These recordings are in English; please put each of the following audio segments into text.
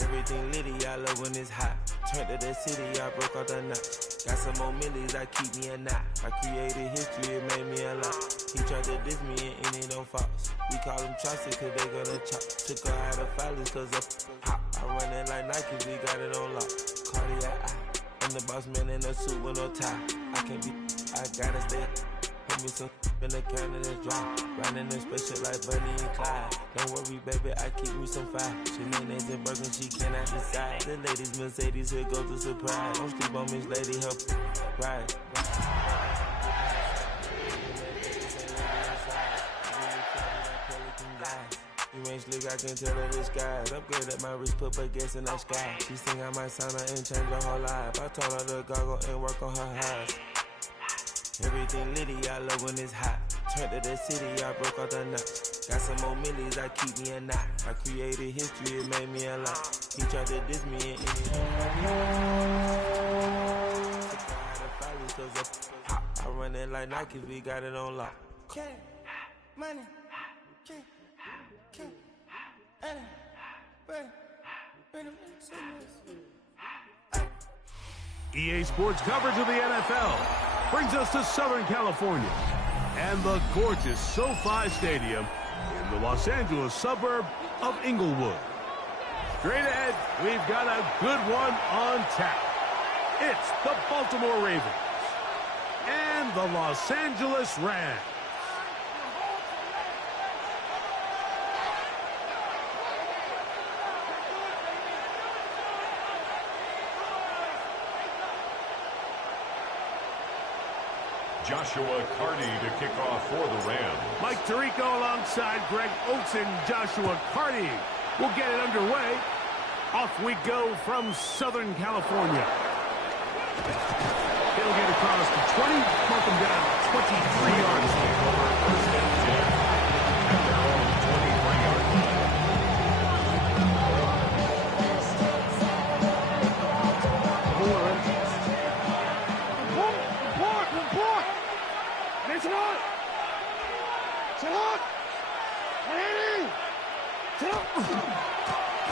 Everything litty, I love when it's hot. Turned to the city, I broke all the knots. Got some more millies, I keep me a knot. I created history, it made me a lot. He tried to diss me and it don't false. We call them chopsticks cause they gonna chop. Took her out of filers cause of hop. I run it like Nike, we got it on lock. Cardiac eye, I'm the boss man in a suit with no tie. I can't be, I gotta stay. Put me some in the can and it's dry. Riding in spaceship like Bunny and Clyde. Don't worry, baby, I keep me some fire. Shenanigans and Birkin, she cannot decide. The ladies, Mercedes, here goes the surprise. Don't sleep on Miss Lady, help ride. You ain't slick, I can tell her the skies. Upgrade at my wrist, put her gas in the sky. She sing I might sign her and change her whole life. I told her to goggle and work on her eyes. Everything litty, I love when it's hot. Turned to the city, I broke all the knots. Got some more millies, I keep me a knot. I created history, it made me a lot. He tried to diss me and I run it like Nike, we got it on lock. Money. EA Sports coverage of the NFL brings us to Southern California and the gorgeous SoFi Stadium in the Los Angeles suburb of Inglewood. Straight ahead, we've got a good one on tap. It's the Baltimore Ravens and the Los Angeles Rams. Joshua Carty to kick off for the Rams. Mike Tirico alongside Greg Oates and Joshua Carty. We'll get it underway. Off we go from Southern California. He'll get across the 20, mark him down 23 yards. First and 10 at their own 23-yard line.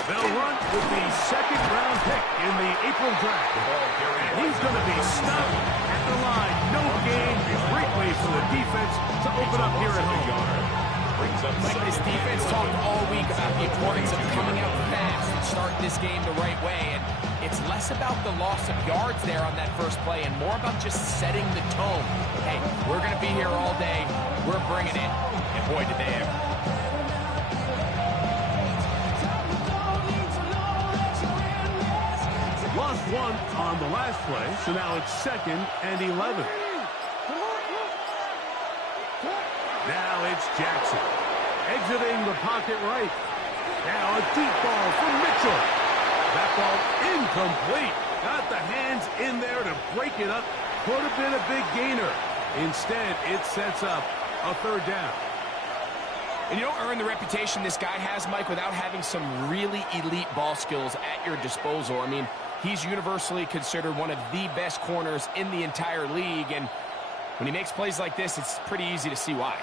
They'll run with the second-round pick in the April draft. And he's going to be stopped at the line. No gain. Great way for the defense to open up here at home. Like this defense talked all week about the importance of coming out fast and starting this game the right way. And it's less about the loss of yards there on that first play and more about just setting the tone. Hey, we're going to be here all day. We're bringing it. And boy, did they ever. Lost one on the last play, so now it's 2nd and 11. Now it's Jackson. Exiting the pocket right. Now a deep ball from Mitchell. That ball incomplete. Got the hands in there to break it up. Could have been a big gainer. Instead, it sets up a 3rd down. And you don't earn the reputation this guy has, Mike, without having some really elite ball skills at your disposal. I mean, he's universally considered one of the best corners in the entire league, and when he makes plays like this, it's pretty easy to see why.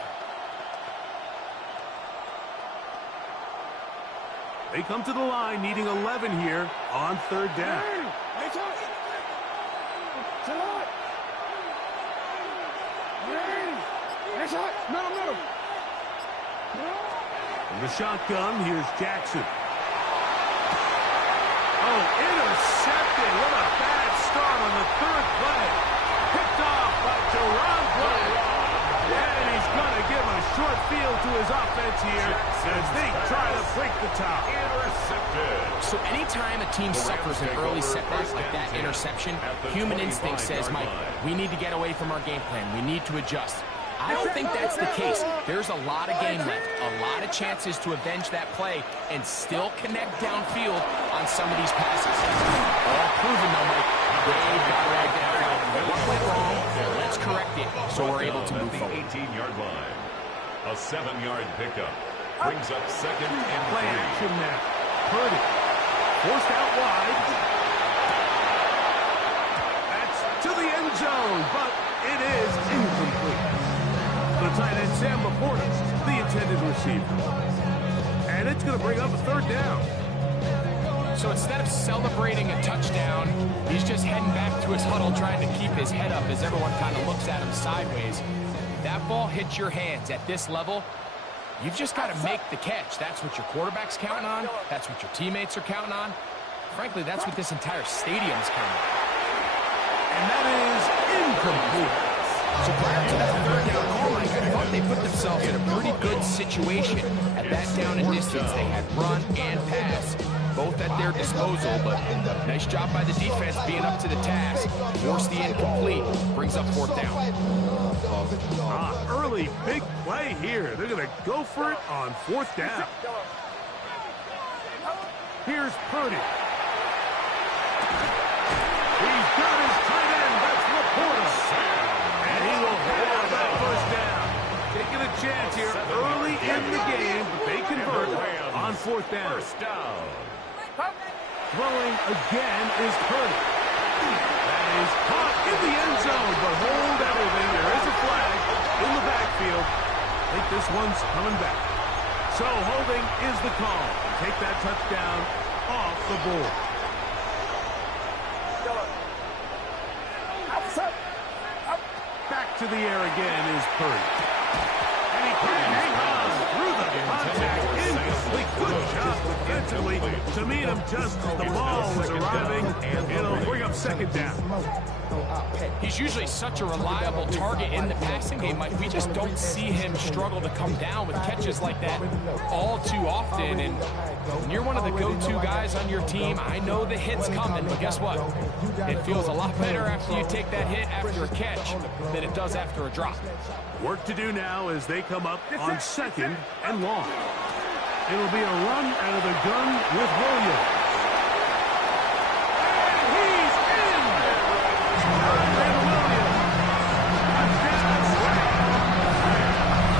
They come to the line needing 11 here on 3rd down. From the shotgun, here's Jackson. Oh, intercepted. What a bad start on the 3rd play. Picked off by Jerron Black. And he's going to give a short field to his offense here as they try to break the top. Intercepted. So anytime a team suffers an early setback like that interception, human instinct says, Mike, we need to get away from our game plan. We need to adjust. I don't think that's the case. There's a lot of game left, a lot of chances to avenge that play and still connect downfield on some of these passes. All proven, though, Mike. They've got it right downfield. What went wrong? Let's correct it so we're able to move forward. 18-yard line. A 7-yard pickup brings up 2nd and 3. Play action now. Purdy. Forced out wide. That's to the end zone, but it is incomplete. The tight end, Sam Laporta, the intended receiver. And it's going to bring up a 3rd down. So instead of celebrating a touchdown, he's just heading back to his huddle trying to keep his head up as everyone kind of looks at him sideways. That ball hits your hands at this level, you've just got to make the catch. That's what your quarterback's counting on. That's what your teammates are counting on. Frankly, that's what this entire stadium's counting on. And that is incomplete. So prior to that third down call, Mike, I thought they put themselves in a pretty good situation at that down and distance. They had run and pass, both at their disposal, but nice job by the defense being up to the task. Force the incomplete, brings up fourth down. Early big play here. They're going to go for it on fourth down. Here's Purdy. He's got his tight end. That's Laporta. And he will have that first down. Taking a chance here early in the game, but they convert on fourth down. Throwing again is Purdy. That is caught in the end zone, but hold everything. There is a flag in the backfield. I think this one's coming back. So holding is the call. Take that touchdown off the board. Back to the air again is Purdy. And he can't hang on through the contact. Incomplete. Good job defensively to meet him just as the ball was arriving. It'll bring up second down. He's usually such a reliable target in the passing game, Mike. We just don't see him struggle to come down with catches like that all too often. And when you're one of the go-to guys on your team, I know the hit's coming, but guess what? It feels a lot better after you take that hit after a catch than it does after a drop. Work to do now as they come up on second and long. It'll be a run out of the gun with Williams. And he's in! And Williams.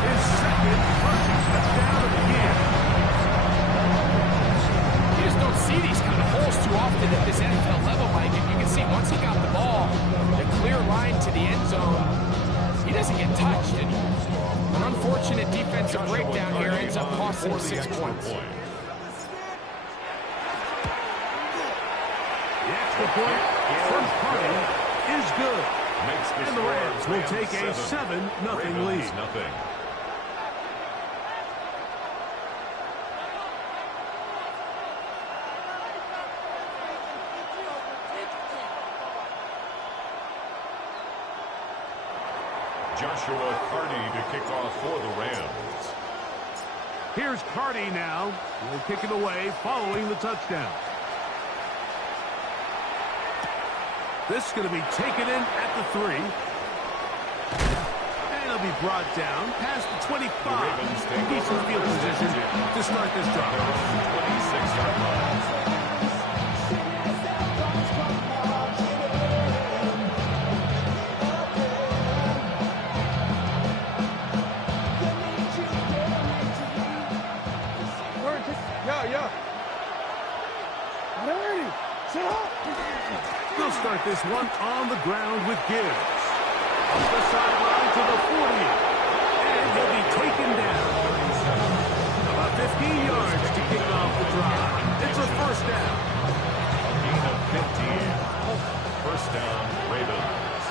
His second rushing touchdown of the year. You just don't see these kind of holes too often at this NFL level, Mike. And you can see once he got the ball, the clear line to the end zone, he doesn't get touched. And an unfortunate defensive breakdown here ends up costing him 6 points. The extra point from Purdy is good. And the Rams will take a 7-0 lead. Joshua Carty to kick off for the Rams. Here's Carty now. He'll kick it away following the touchdown. This is going to be taken in at the 3. And he'll be brought down past the 25. Decent field position to start this drive. 26-yard line. They'll start this one on the ground with Gibbs. Up the sideline to the 40. And he'll be taken down. About 15 yards to kick off the drive. It's a first down. A gain of 15. First down, Ravens.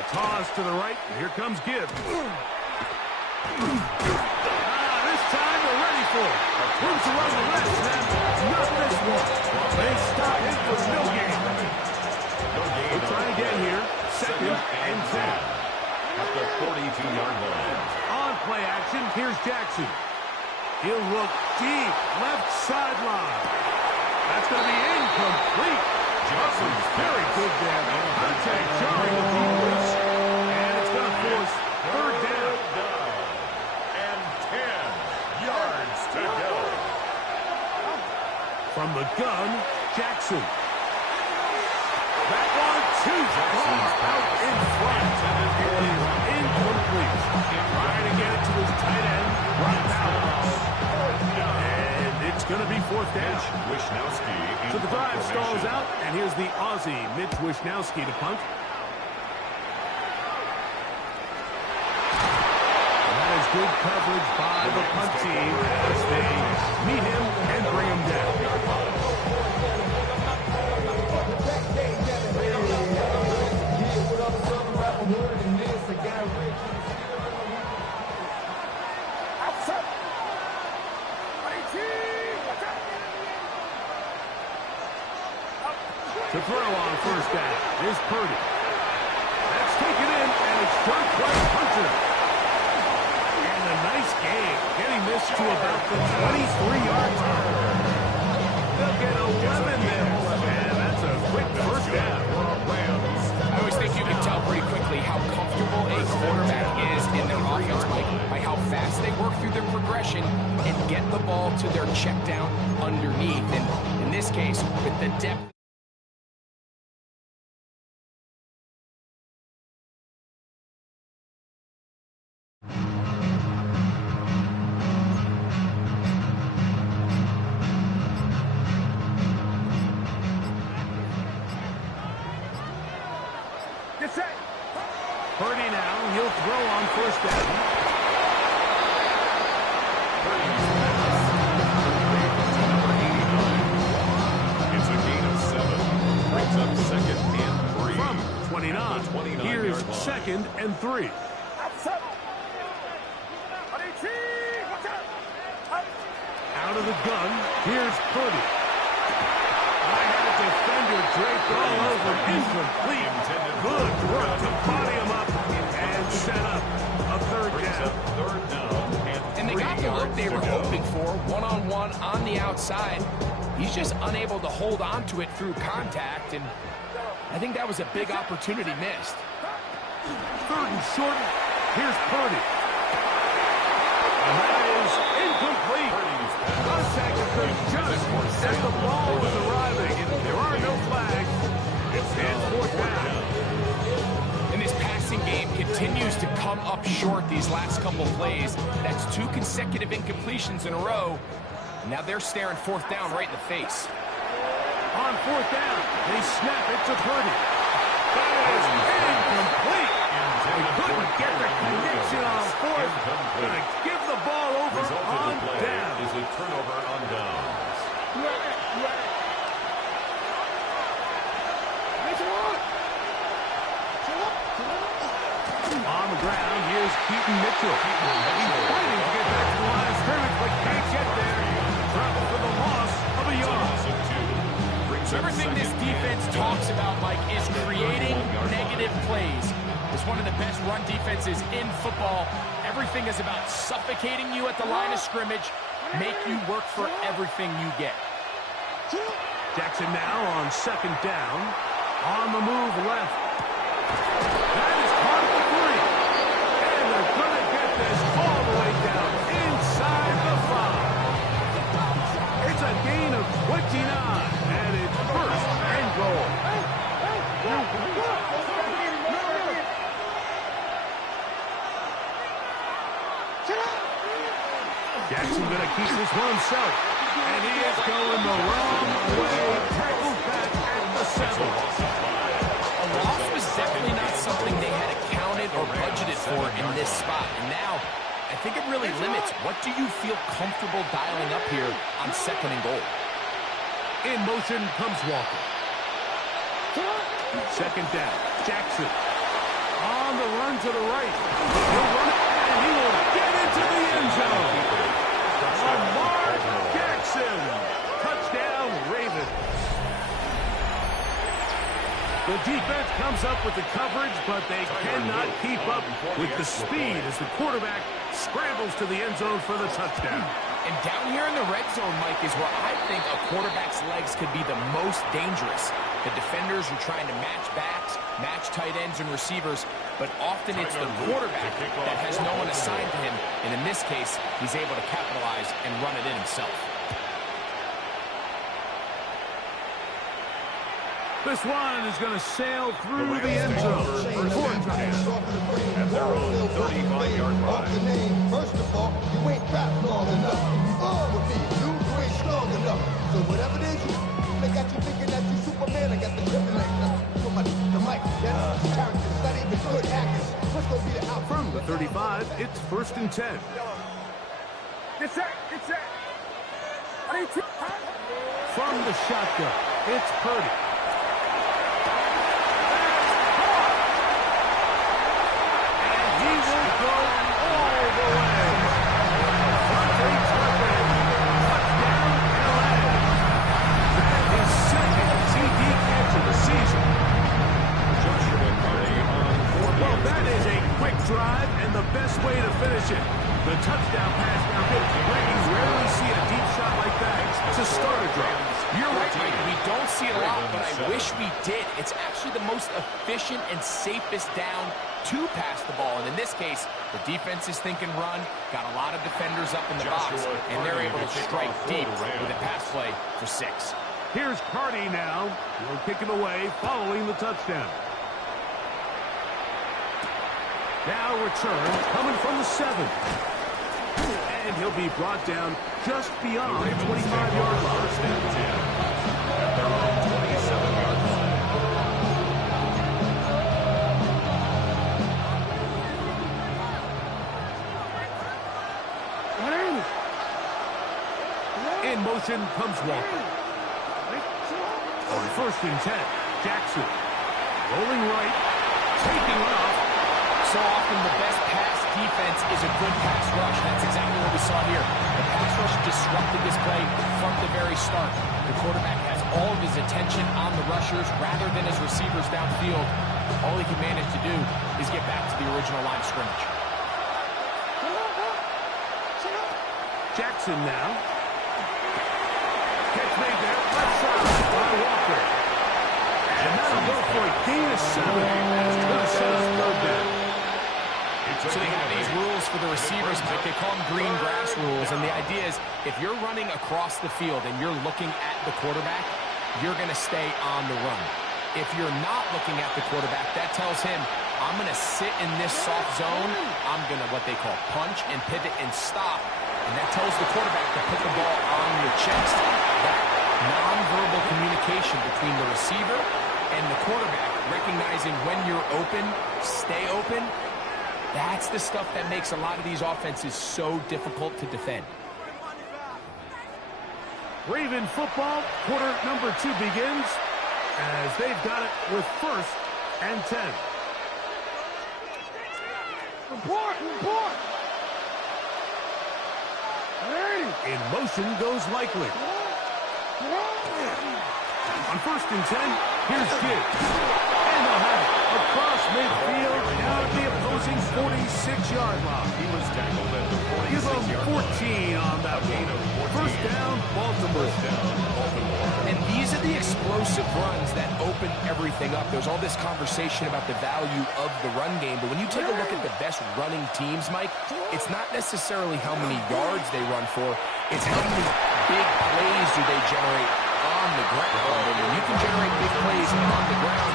A toss to the right. And here comes Gibbs. This time they're ready for it. Who's to run the rest, man? Not this one. They stop it for no gain. We'll try again here. Second and 10. At the 42-yard line. On play action, here's Jackson. He'll look deep, left sideline. That's going to be incomplete. Jackson's very good there. Contact jarring the defense. And it's going to force third down. And 10 yards to go. From the gun, Jackson. That one too far out in front. It is incomplete. Trying to get it to his tight end, right now. And it's going to be fourth down. So the drive stalls out, and here's the Aussie, Mitch Wishnowsky, to punt. And that is good coverage by the punt team as they To throw on first down is Purdy. That's taken in, and it's third play Hunter. And a nice gain, getting this to about the 23-yard line. They'll get 11 there, and that's a quick first down. I always think you can tell pretty quickly how comfortable a quarterback is in their offense, Mike, by how fast they work through their progression and get the ball to their check down underneath. And in this case, with the depth. Purdy now, he'll throw on first down. It's a gain of 7. Brings up second and 3. From 29. Here's second and 3. Out of the gun, here's Purdy. I had a defender draped all over, incomplete. Good work to body him up and set up a third down. And they got the look they were hoping for, one-on-one on the outside. He's just unable to hold on to it through contact, and I think that was a big opportunity missed. Third and short, here's Purdy. And that is incomplete. Contact occurred just as the ball was arriving. There are no flags. It stands fourth down. And this passing game continues to come up short these last couple plays. That's 2 consecutive incompletions in a row. Now they're staring fourth down right in the face. On fourth down, they snap it to Purdy. That is incomplete. They couldn't get the connection on fourth. Gonna give the ball over on down. Is a turnover on downs. On the ground, here's Keaton Mitchell. He's fighting to get back to the line of scrimmage, but can't get there. Trouble for the loss of a yard. So everything this defense talks about, Mike, is creating negative plays. It's one of the best run defenses in football. Everything is about suffocating you at the line of scrimmage, make you work for everything you get. Jackson now on second down. On the move left. That is caught at the 3. And they're going to get this all the way down inside the 5. It's a gain of 29, and it's first and goal. Jackson going to keep this one himself. And he is going the wrong way. Tackled back at the 7. A loss was definitely not something they had accounted or budgeted for in this spot. And now, I think it really limits what do you feel comfortable dialing up here on second and goal. In motion comes Walker. Second down, Jackson. On the run to the right. He'll run it, and he will get into the end zone. Lamar Jackson. Touchdown, Ravens. The defense comes up with the coverage, but they cannot keep up with the speed as the quarterback scrambles to the end zone for the touchdown. And down here in the red zone, Mike, is where I think a quarterback's legs could be the most dangerous. The defenders are trying to match backs, match tight ends and receivers, but often it's the quarterback that has no one assigned to him. And in this case, he's able to capitalize and run it in himself. This one is going to sail through the end zone. At their own 35-yard line. First of all, you ain't rap long enough. With me, you ain't strong enough. So whatever it is, they got you thinking that you Superman. I got the kryptonite. The mic, that's characters, not even good actors. What's going to be the outcome? From the 35, it's first and 10. Get set, get set. From the shotgun, it's Purdy. see it a lot, but I wish we did. It's actually the most efficient and safest down to pass the ball. And in this case, the defense is thinking run, got a lot of defenders up in the box, and they're able to strike deep with a pass play for 6. Here's Cardi now. He'll kick it away following the touchdown. Now return coming from the 7. And he'll be brought down just beyond the 25-yard line. First and 10 at their own 27-yard line. In motion comes Walker. On first and 10, Jackson. Rolling right, taking off. So often the best pass defense is a good pass rush. That's exactly what we saw here. The pass rush disrupted this play from the very start. The quarterback has all of his attention on the rushers rather than his receivers downfield. All he can manage to do is get back to the original line of scrimmage. Jackson now. Catch made there, left side by Walker. And that'll go for a gain of 7 as Minnesota's third down. So they have these rules for the receivers, Mike. They call them green grass rules. And the idea is if you're running across the field and you're looking at the quarterback, you're going to stay on the run. If you're not looking at the quarterback, that tells him, I'm going to sit in this soft zone. I'm going to what they call punch and pivot and stop. And that tells the quarterback to put the ball on your chest. That nonverbal communication between the receiver and the quarterback, recognizing when you're open, stay open, that's the stuff that makes a lot of these offenses so difficult to defend. Raven football, quarter number 2 begins as they've got it with first and 10. Report! In motion goes Likely. On first and 10, here's Gibbs. And they'll have it across midfield down at the opposing 46-yard line. He was tackled at the Give them 46-yard line. 14 on that one. First down, Baltimore. And these are the explosive runs that open everything up. There's all this conversation about the value of the run game, but when you take a look at the best running teams, Mike, it's not necessarily how many yards they run for, it's how many big plays do they generate on the ground. And when you can generate big plays on the ground,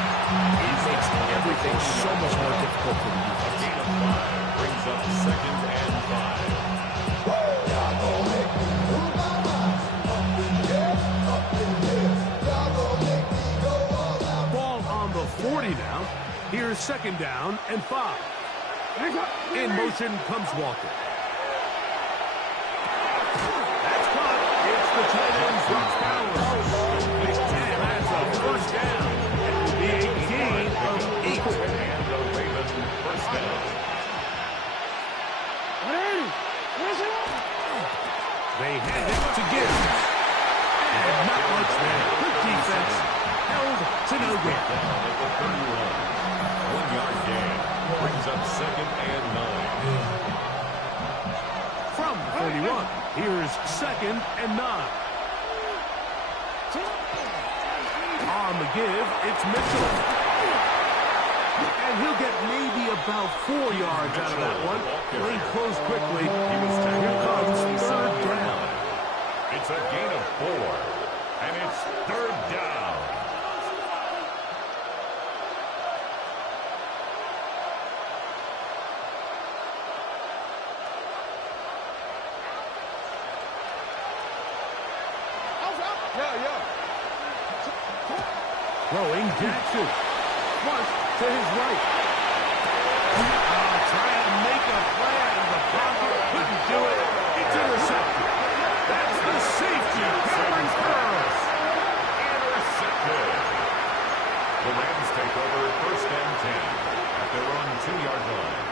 it makes everything so much more difficult for the defense. Gain of 5 brings up 2nd and 5. Ball on the 40 now. Here's 2nd down and 5. In motion comes Walker. That's caught. It's the tight end, drops balance. And that's a first down. It will be a gain of 8. And the Ravens first down. They hand it to Gibbs. And not much there. Good defense. Held to no gain. Down at the 31. 1-yard gain brings up 2nd and 9. From the 31, here's 2nd and 9. On the give, it's Mitchell. And he'll get maybe about 4 yards out of that one. Lane closed quickly. Here comes 3rd down. It's a gain of 4. And it's 3rd down. Throwing Jackson. Flush to his right. Trying to make a play out of the pocket. Couldn't do it. It's intercepted. That's the safety. Cameron Curls. Intercepted. The Rams take over 1st and 10 at their own 2-yard line.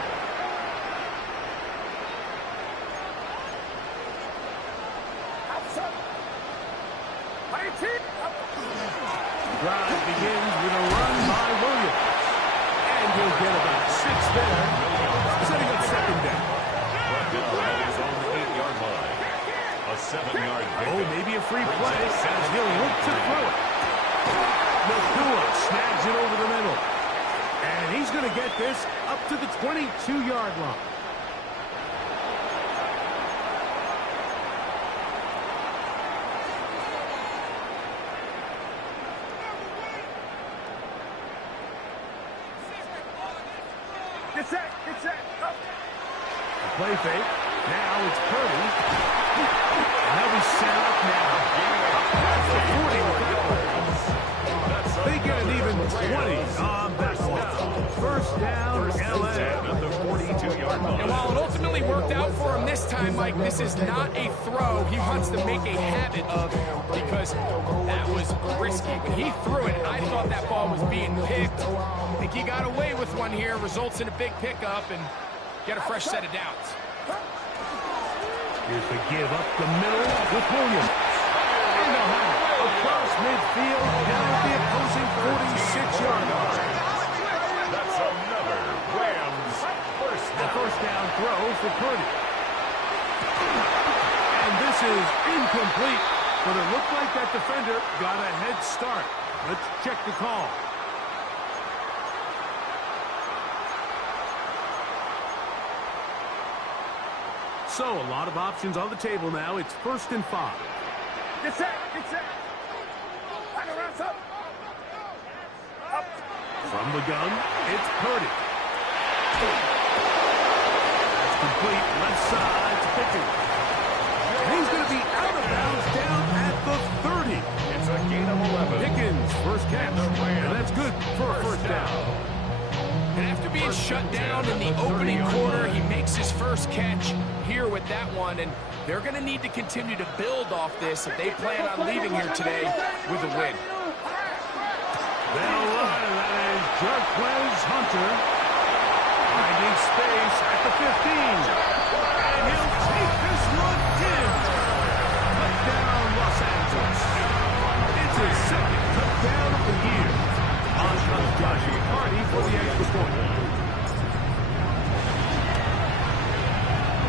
Drive begins with a run by Williams. And he'll get about 6 there. Setting up 2nd down. Brought down at his own 8-yard line. A 7-yard pickup. Oh, maybe a free play as he'll look to throw it. Nakua snags it over the middle. And he's going to get this up to the 22-yard line. Get set. The play fake. Now it's Purdy. And they'll be set up now. That's the 40. They get an even 20 on that one. First down, LA. At the 42-yard line. And while it ultimately worked out for him this time, Mike, this is not a throw he wants to make a habit of because that was risky. When he threw it, I thought that ball was being picked. I think he got away with one here, results in a big pickup and get a fresh set of downs. Here's the give up the middle with Williams. And they'll have it across midfield down at the opposing 46-yard line. That's another Rams first The down. first down throw for Purdy. And this is incomplete, but it looked like that defender got a head start. Let's check the call. So, a lot of options on the table now. It's 1st and 5. Get set. From the gun, it's Purdy. That's complete. Left side to Pickens. And he's going to be out of bounds down at the 30. It's a gain of 11. Pickens, first catch. And that's good for a first down. And after being shut down in the opening quarter, he makes his first catch here with that one, and they're going to need to continue to build off this if they plan on leaving here today with a win. They'll line, that is Jarquez Hunter. Finding space at the 15. And he'll take this one in. Touchdown, Los Angeles. It's his second touchdown of the year. On comes Joshua Hardy for the extra point.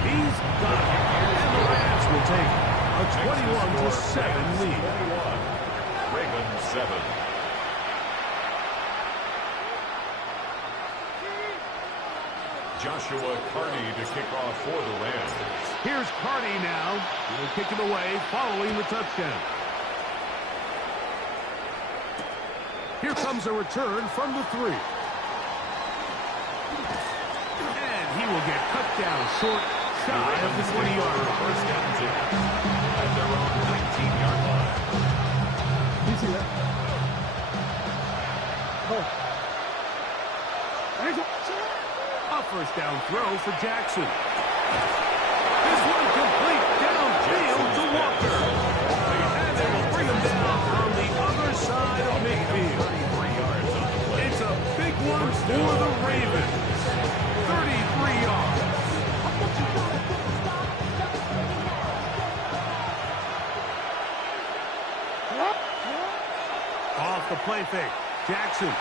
He's got it. And the Rams will take a 21-7 lead. 21. Ravens 7. Joshua Carney to kick off for the Rams. Here's Carney now. He'll kick it away following the touchdown. Here comes a return from the 3. And he will get cut down short, shy of the 20-yard line. First down at their own 19-yard line. You see that? A first down throw for Jackson. This one complete downfield to Walker. And they will bring him down on the other side of midfield. It's a big one for the Ravens. 33 yards. Off the play fake. Jackson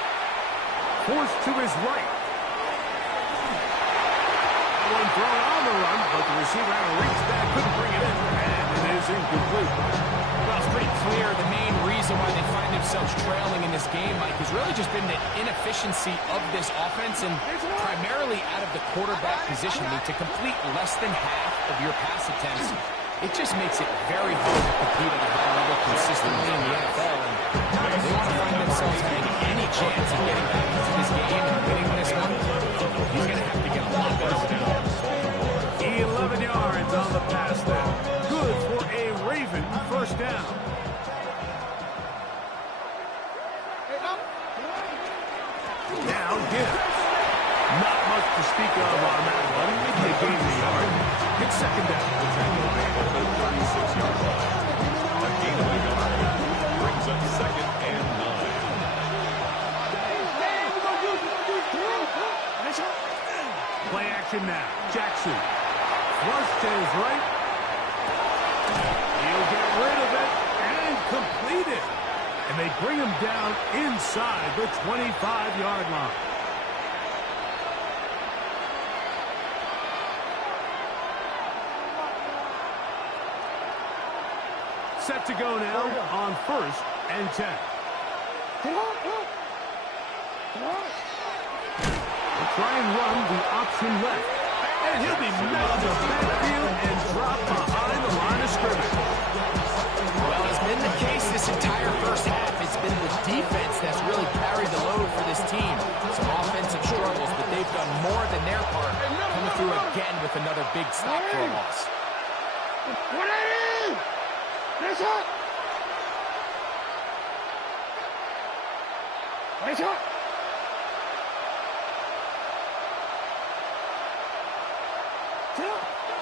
forced to his right. One thrown on the run, but the receiver had to reach back, couldn't bring it in, and it is incomplete. Well, it's pretty clear the main reason why they find themselves trailing in this game, Mike, has really just been the inefficiency of this offense and primarily out of the quarterback position. I mean, to complete less than half of your pass attempts, it just makes it very hard to compete at a high level consistently in the NFL. And they want to find themselves having any chance of getting back into this game and winning this one. He's going to have to get a lot better. 11 yards on the pass there. Good for a Raven first down. Now Gibbs. Not much to speak of on that one. Maybe a gain of yard. It's second down. At the 36-yard line. A gain of a yard brings up second and 9. Play action now. Jackson. Flush to his right. He'll get rid of it and complete it. And they bring him down inside the 25-yard line. Set to go now on 1st and 10. They'll try and run the option left. And he'll be met on the backfield and dropped behind the line of scrimmage. Well, it's been the case this entire first half. It's been the defense that's really carried the load for this team. Some offensive struggles, but they've done more than their part, coming through again with another big stop for a loss.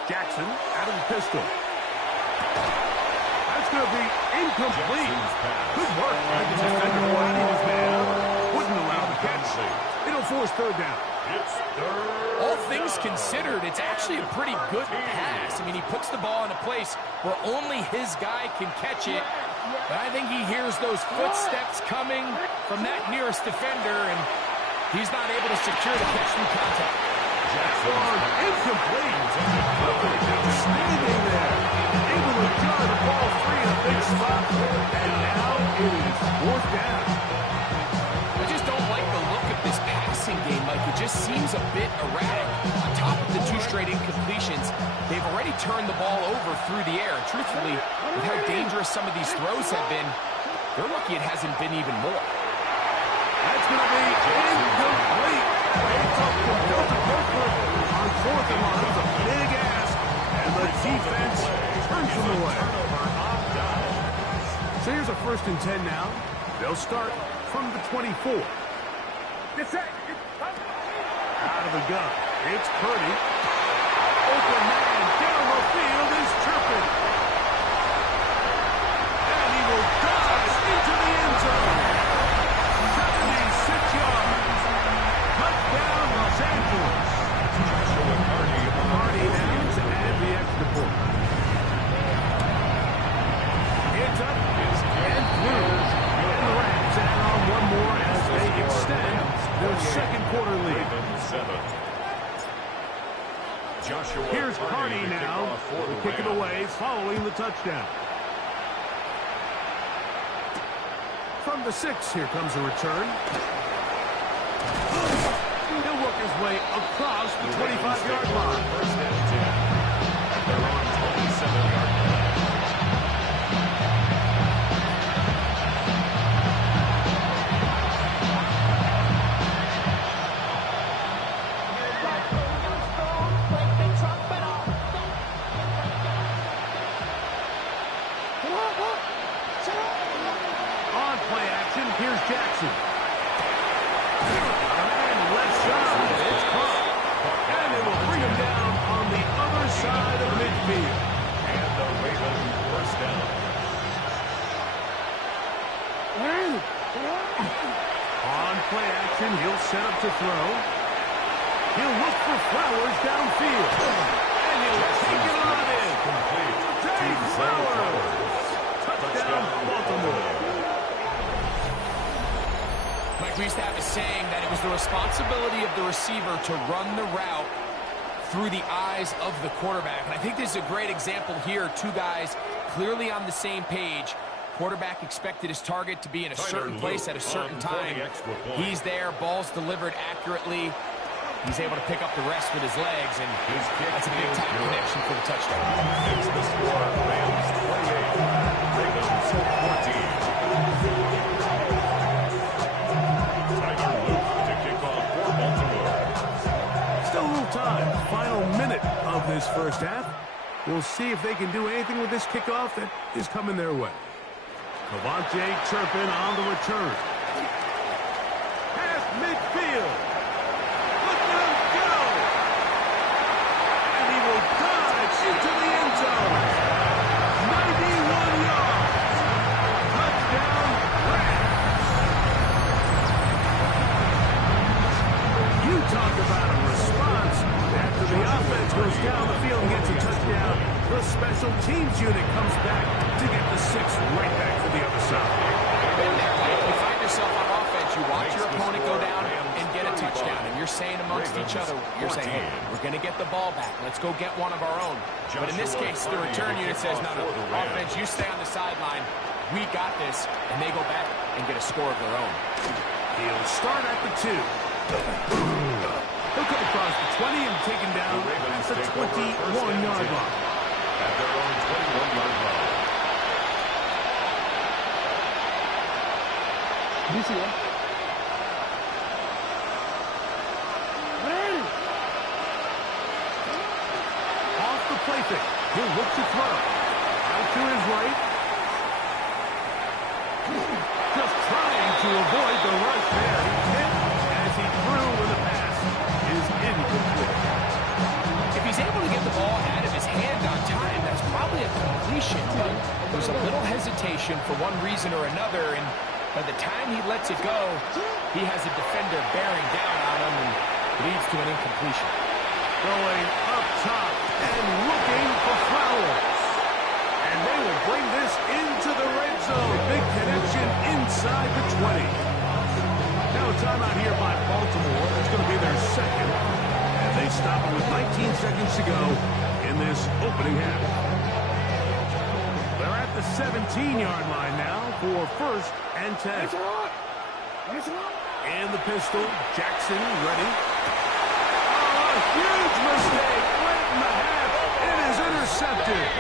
Jackson out of the pistol. That's going to be incomplete. Good work by the defender finding his man. Wouldn't allow the catch. It'll force third down. All things considered, it's actually a pretty good pass. I mean, he puts the ball in a place where only his guy can catch it. But I think he hears those footsteps coming from that nearest defender, and he's not able to secure the catch through contact. Incomplete. Standing there. Able to jar the ball free in a big spot. And now it is fourth down. I just don't like the look of this passing game, Mike. It just seems a bit erratic. On top of the 2 straight incompletions, they've already turned the ball over through the air. And truthfully, with how dangerous some of these throws have been, they're lucky it hasn't been even more. That's going to be incomplete. It's up to on fourth and one. It's a big ask. And the defense turns them away. So here's a 1st and 10 now. They'll start from the 24. Out of the gun. It's Purdy. Open man down the field is Turpin. And he will dive into the end zone. 76 yards. Touchdown, Los Angeles. Hardy now to add the extra point. It's up and through. And the Rams add on one more as they extend their second quarter lead. Here's Hardy now to kick it away following the touchdown. From the 6, here comes a return. He'll work his way across the 25-yard line. First and 10 at their own 27-yard line. On play action, here's Jackson. And left side, it's caught. And it will bring him down on the other side of midfield. And the Ravens first down. On play action, he'll set up to throw. He'll look for Flowers downfield. And he'll take it on in. Jay Flowers. Touchdown, Baltimore. Mike, we used to have a saying that it was the responsibility of the receiver to run the route through the eyes of the quarterback. And I think this is a great example here. 2 guys clearly on the same page. Quarterback expected his target to be in a certain place at a certain time. He's there, ball's delivered accurately. He's able to pick up the rest with his legs, and that's a big-time connection for the touchdown. It's the score, Rams 28, Ravens 14. Tyler Luke to kick off for Baltimore. Still a little time. Final minute of this first half. We'll see if they can do anything with this kickoff that is coming their way. Devontae Turpin on the return. Past midfield. Look at him go. And he will dive into the end zone. 91 yards. Touchdown, Rams. You talk about a response. After the offense goes down the field and gets a touchdown, the special teams unit comes back to get the 6 right back to the other side. Been there, Mike. You find yourself on offense, you watch your opponent go down and get a touchdown, and you're saying amongst each other, you're saying, hey, we're going to get the ball back. Let's go get one of our own. But in this case, the return unit says, no, offense, you stay on the sideline. we got this, and they go back and get a score of their own. He'll start at the 2. He'll come across the 20 and taken down at the 21-yard line. At their own 21-yard line. You see that? Off the play fake. He'll look to throw. Out to his right. Just trying to avoid the rush there. He hit as he threw when the pass is incomplete. If he's able to get the ball out of his hand on time, that's probably a completion, but there's a little hesitation for one reason or another, and by the time he lets it go, he has a defender bearing down on him and leads to an incompletion. Going up top and looking for Flowers. And they will bring this into the red zone. Big connection inside the 20. Now a timeout here by Baltimore. It's going to be their second. And they stop it with 19 seconds to go in this opening half. They're at the 17-yard line now for first and 10. And the pistol, Jackson ready. Oh, a huge mistake late in the half. It is intercepted.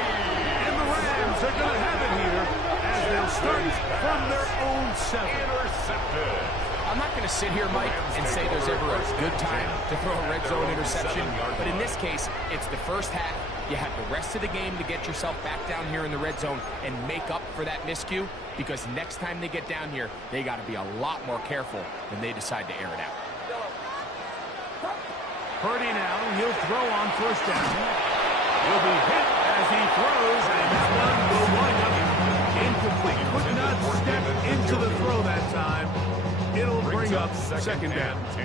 And the Rams are going to have it here as they'll start from their own 7. Intercepted. I'm not going to sit here, Mike, and say there's ever a good time to throw a red zone interception, but in this case, it's the first half. You have the rest of the game to get yourself back down here in the red zone and make up for that miscue, because next time they get down here, they got to be a lot more careful when they decide to air it out. Purdy now, he'll throw on first down. He'll be hit as he throws, and that one will wind up incomplete. Could not step into the throw that time. It'll bring up second down. 10.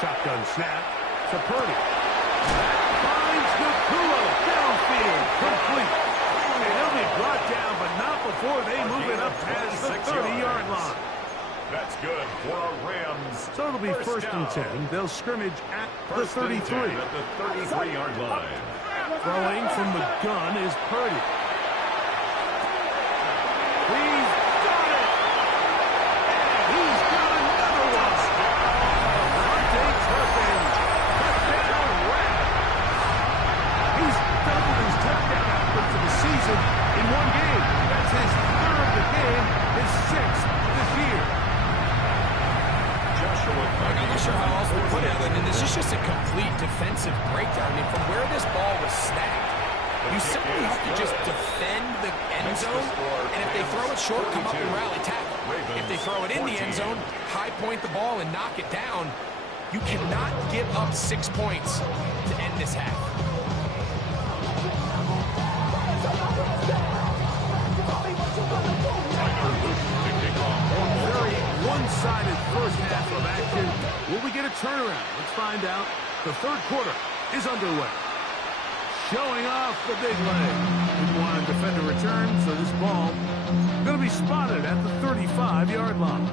Shotgun snap to Purdy. That finds Nakua downfield, complete. And he'll be brought down, but not before they move it up past the 30-yard line. That's good for our Rams. So it'll be first and 10. They'll scrimmage at the 33. At the 33-yard line. Throwing from the gun is Purdy. He's got it! And he's got another one! Devontae Turpin, touchdown Rams! He's doubled his touchdown output for the season in one game. That's his third of the game, his sixth this year. I'm not sure how else to put it, and this is just a complete defensive breakdown. I mean, from where this ball was snapped, you simply have to just defend the end zone, and if they throw it short, come up and rally tackle. If they throw it in the end zone, high point the ball and knock it down. You cannot give up 6 points to end this half. Very one-sided first half of action. Will we get a turnaround? Let's find out. The third quarter is underway. Showing off the big leg. Didn't want to defend a return, so this ball going to be spotted at the 35-yard line.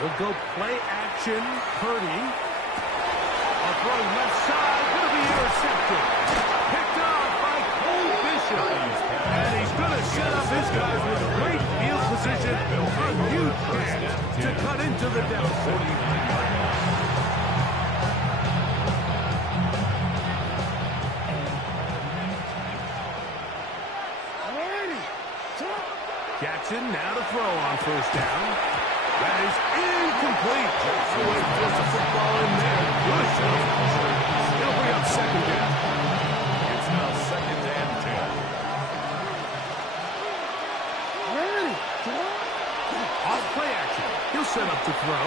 We'll go play action. Purdy. A throw left side. Going to be intercepted. Picked off by Cole Bishop. And he's going to set up his guys with great field position. A huge chance to cut into the deficit. Jackson now to throw on first down. That is incomplete. So it's just a football in there. Good shot. It'll bring up second down. It's now second and 10. Off play action. He'll set up to throw.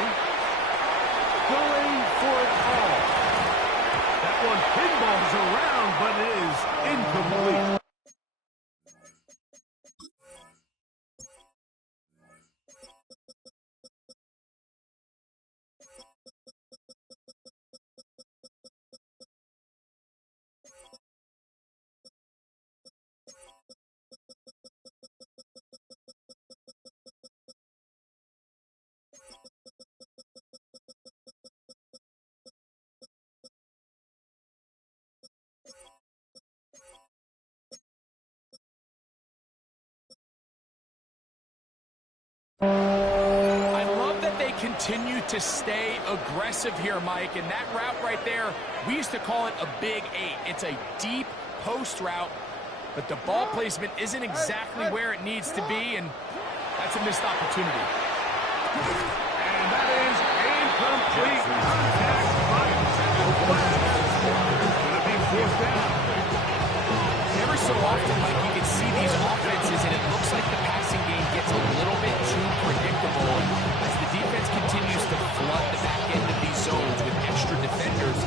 Going for it all. That one pinballs around, but it is incomplete. continue to stay aggressive here, Mike. And that route right there, we used to call it a big 8. It's a deep post route, but the ball placement isn't exactly where it needs to be, and that's a missed opportunity. And that is incomplete contact by the flag. Going to be fourth down. Every so often, Mike, you can see these offenses, and it looks like the passing game gets a little bit too predictable. And as the defense continues to flood the back end of these zones with extra defenders,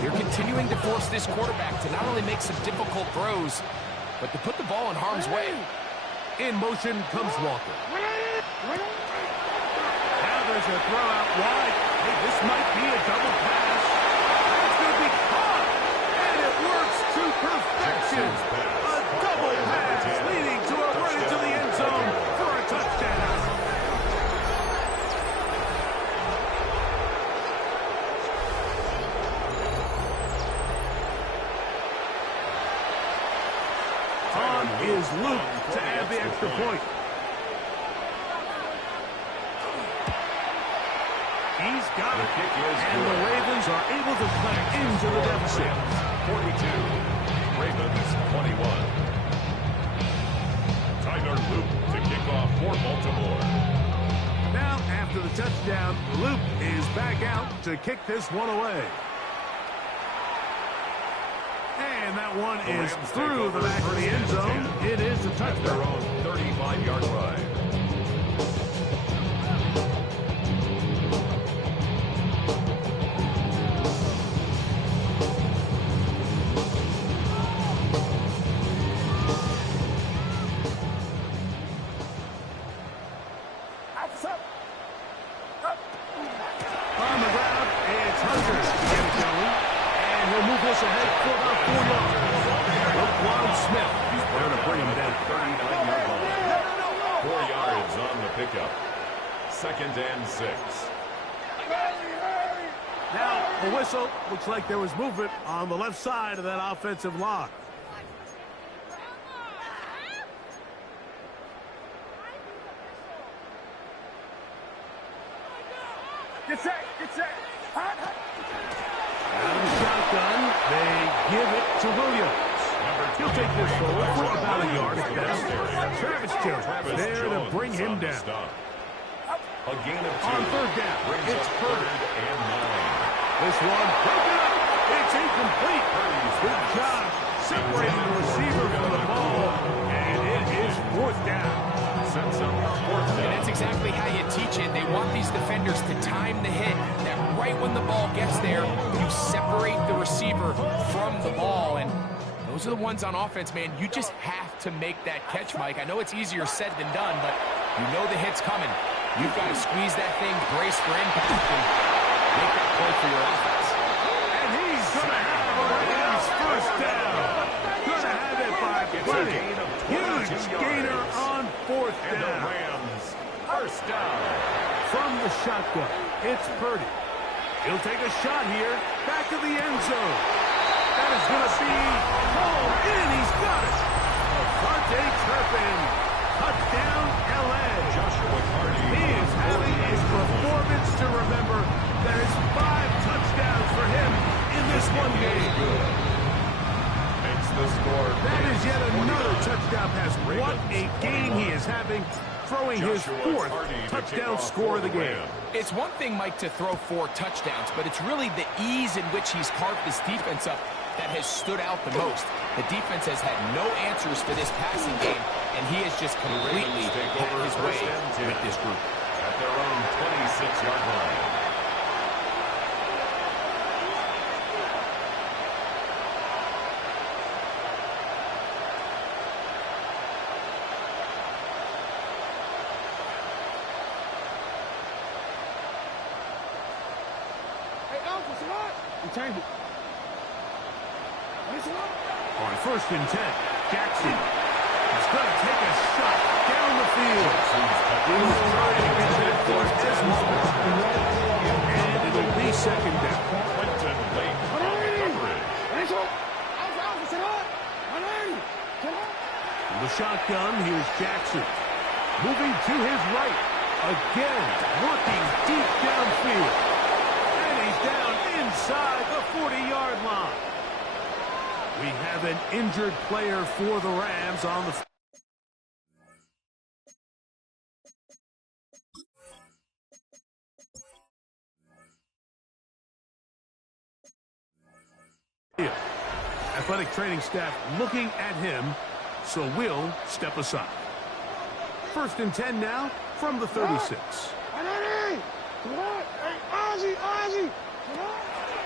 they're continuing to force this quarterback to not only make some difficult throws, but to put the ball in harm's way. In motion comes Walker. Now there's a throw out wide. Hey, this might be a double pass. It's going to be caught, and it works to perfection. A double pass leading to a run into the end zone for a touchdown. On is Luke to add the extra point. He's got it. And the Ravens are able to cut into the deficit. 42. Ravens 21. Tyler Luke to kick off for Baltimore. Now, after the touchdown, Luke is back out to kick this one away. And that one is through the back of the end zone. It is a touchdown. Their own 35-yard line. On the ground, it's Hunter to get it going. And he'll move this ahead for about 4 yards. Roquan Smith is there to bring him down. 39-yard line. 4 yards on the pickup. 2nd and 6. Now, a whistle. Looks like there was movement on the left side of that offensive line. Get set, get set. Out of the shotgun, they give it to Williams. He'll take this forward for about a yard. Travis Jones there to bring him down. A gain of 2. On 3rd down, Brings it's up Purdy. 3rd and 9. This one broken up. It's incomplete. Good job separating the receiver from the ball. And it is 4th down. Sets up 4th And down. that's exactly how you teach it. They want these defenders to time the hit, that right when the ball gets there, you separate the receiver from the ball. And those are the ones on offense, man. You just have to make that catch, Mike. I know it's easier said than done, but you know the hit's coming. You've got to squeeze that thing, brace for impact, and make that play for your offense. And he's going to have a Rams 1st down. Going to have it by plenty. Huge gainer on 4th And the down. Rams 1st down. From the shotgun, it's Purdy. He'll take a shot here. Back of the end zone. That is going to be home in. He's got it. Devontae Turpin. Touchdown, L.A. Joshua Cardi. He is having a performance to remember. That is 5 touchdowns for him in this one game. Makes the score. That is yet another touchdown pass. What a game he is having, throwing his 4th touchdown score of the game. It's one thing, Mike, to throw 4 touchdowns, but it's really the ease in which he's carved this defense up that has stood out the most. The defense has had no answers for this passing game, and he has just completely had his way with this group. At their own 26-yard line. On 1st and 10, Jackson is going to take a shot down the field. He was trying to get that for Desmond. And it'll be 2nd down. Quentin Lake on the coverage. The shotgun, here's Jackson. Moving to his right. Again, looking deep downfield. And he's down inside the 40-yard line. We have an injured player for the Rams on the field. Athletic training staff looking at him, so we'll step aside. 1st and 10 now from the 36.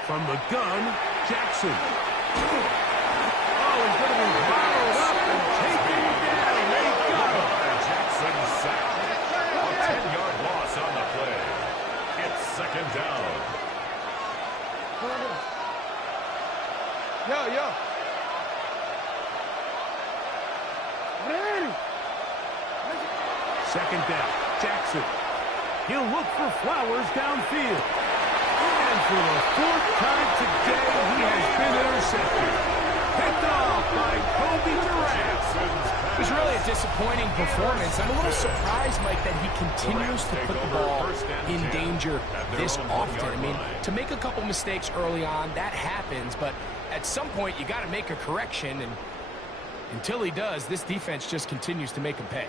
From the gun, Jackson. Oh, he's going to be bottled up and taken down. They got him. Jackson sacked. A 10-yard loss on the play. It's 2nd down. Yo. Ready. 2nd down, Jackson. He'll look for Flowers downfield. And for the 4th time today, he has been intercepted. Picked off by Kobe Durant. It was really a disappointing performance. I'm a little surprised, Mike, that he continues to put the ball in danger this often. I mean, to make a couple mistakes early on, that happens, but at some point you got to make a correction, and until he does, this defense just continues to make him pay.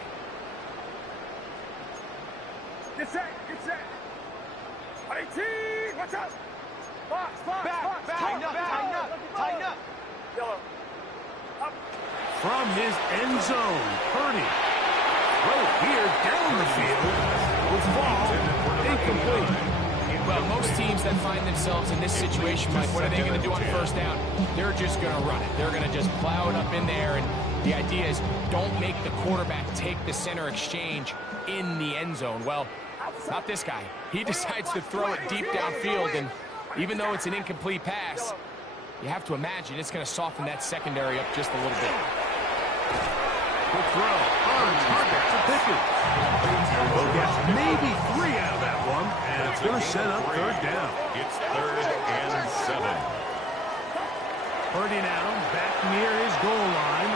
Get set. 18, watch out. Box. Tighten up. Yellow. Up. From his end zone, Purdy. Throw here down the field. Will fall incomplete. Well, most teams that find themselves in this situation, Mike, what are they going to do on 1st down? They're just going to run it. They're going to just plow it up in there, and the idea is don't make the quarterback take the center exchange in the end zone. Well, not this guy. He decides to throw it deep downfield, and even though it's an incomplete pass, you have to imagine it's going to soften that secondary up just a little bit. Good throw. On target to Pickens. We'll get maybe 3 out of that one, and it's going to set up 3rd down. It's 3rd and 7. Purdy now back near his goal line.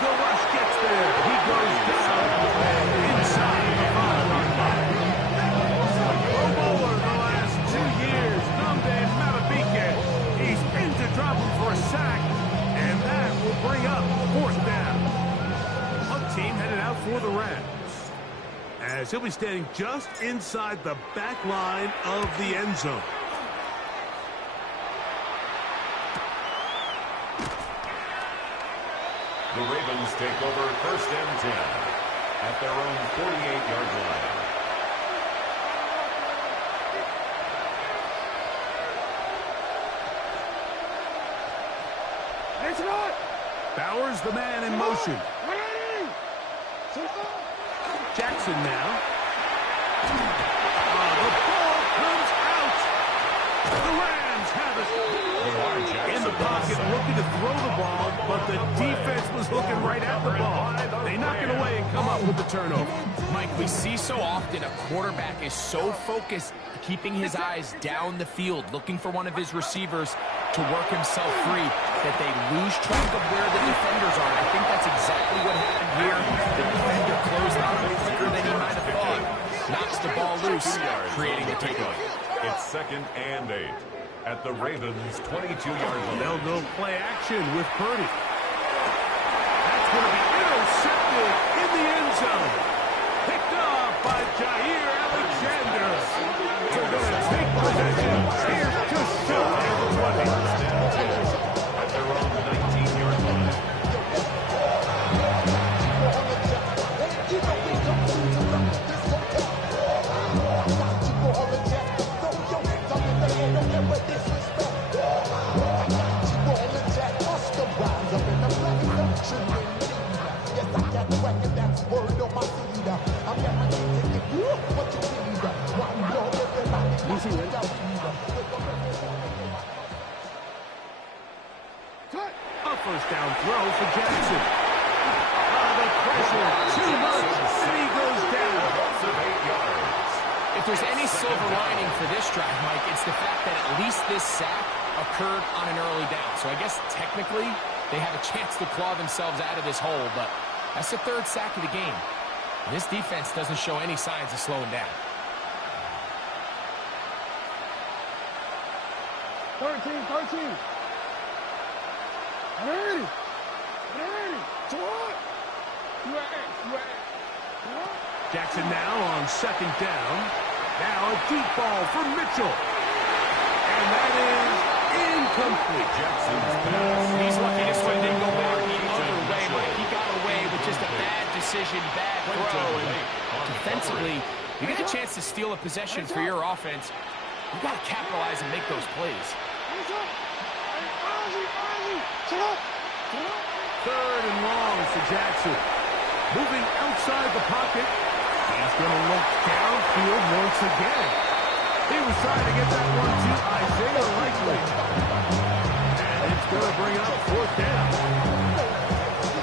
The rush gets there. He goes down inside the 5-yard line. Pro Bowler the last 2 years, Nnamdi Madubuike. He's in to drop him for a sack, and that will bring up 4th down. Punt team headed out for the Rams, as he'll be standing just inside the back line of the end zone. The Ravens take over 1st and 10 at their own 48-yard line. Bowers the man in motion. Jackson now. The ball comes out. The Rams have it. In the pocket, looking to throw the ball, but the defense was looking right at the ball. They knock it away and come up with the turnover. Mike, we see so often a quarterback is so focused, keeping his eyes down the field, looking for one of his receivers to work himself free, that they lose track of where the defenders are. I think that's exactly what happened here. The defender closed on him quicker than he might have thought. Knocks the ball loose, creating the takeaway. It's 2nd and 8 at the Ravens' 22-yard line. They'll go play action with Purdy. That's going to be intercepted in the end zone. Picked off by Jair Alexander. They're going to take possession here just shy of the 20. At their own 19-yard line. A 1st down throw for Jackson. The pressure, too much, and he goes down. If there's any silver lining for this drive, Mike, it's the fact that at least this sack occurred on an early down. So I guess technically they have a chance to claw themselves out of this hole, but that's the 3rd sack of the game. This defense doesn't show any signs of slowing down. 13. Ready. Jackson now on second down. Now a deep ball for Mitchell. And that is incomplete. Jackson's pass. He's lucky this one didn't go back the other way, Mike. He got away with just a bad decision, bad throw. And defensively, you get a chance to steal a possession for your offense. You've got to capitalize and make those plays. Third and long for Jackson. Moving outside the pocket. He's going to look downfield once again. He was trying to get that one to Isaiah Likely. And it's going to bring up fourth down.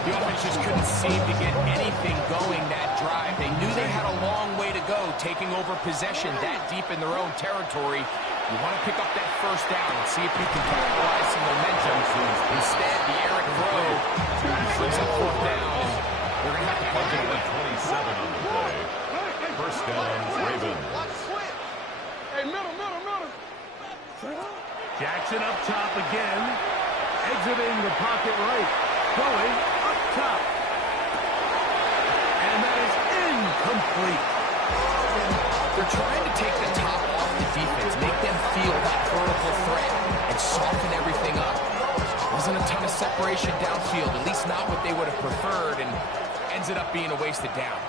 The offense just couldn't seem to get anything going that drive. They knew they had a long way to go, taking over possession that deep in their own territory. You want to pick up that first down and see if you can capitalize some momentum. Instead, the errant throw brings up fourth down, and they're going to have to punch it away. 27 on the play. First down, Ravens. Hey, middle. Jackson up top again. Exiting the pocket right. Going up top. And that is incomplete. They're trying to take the top off the defense, make them feel that vertical threat, and soften everything up. Wasn't a ton of separation downfield, at least not what they would have preferred, and ends it up being a wasted down.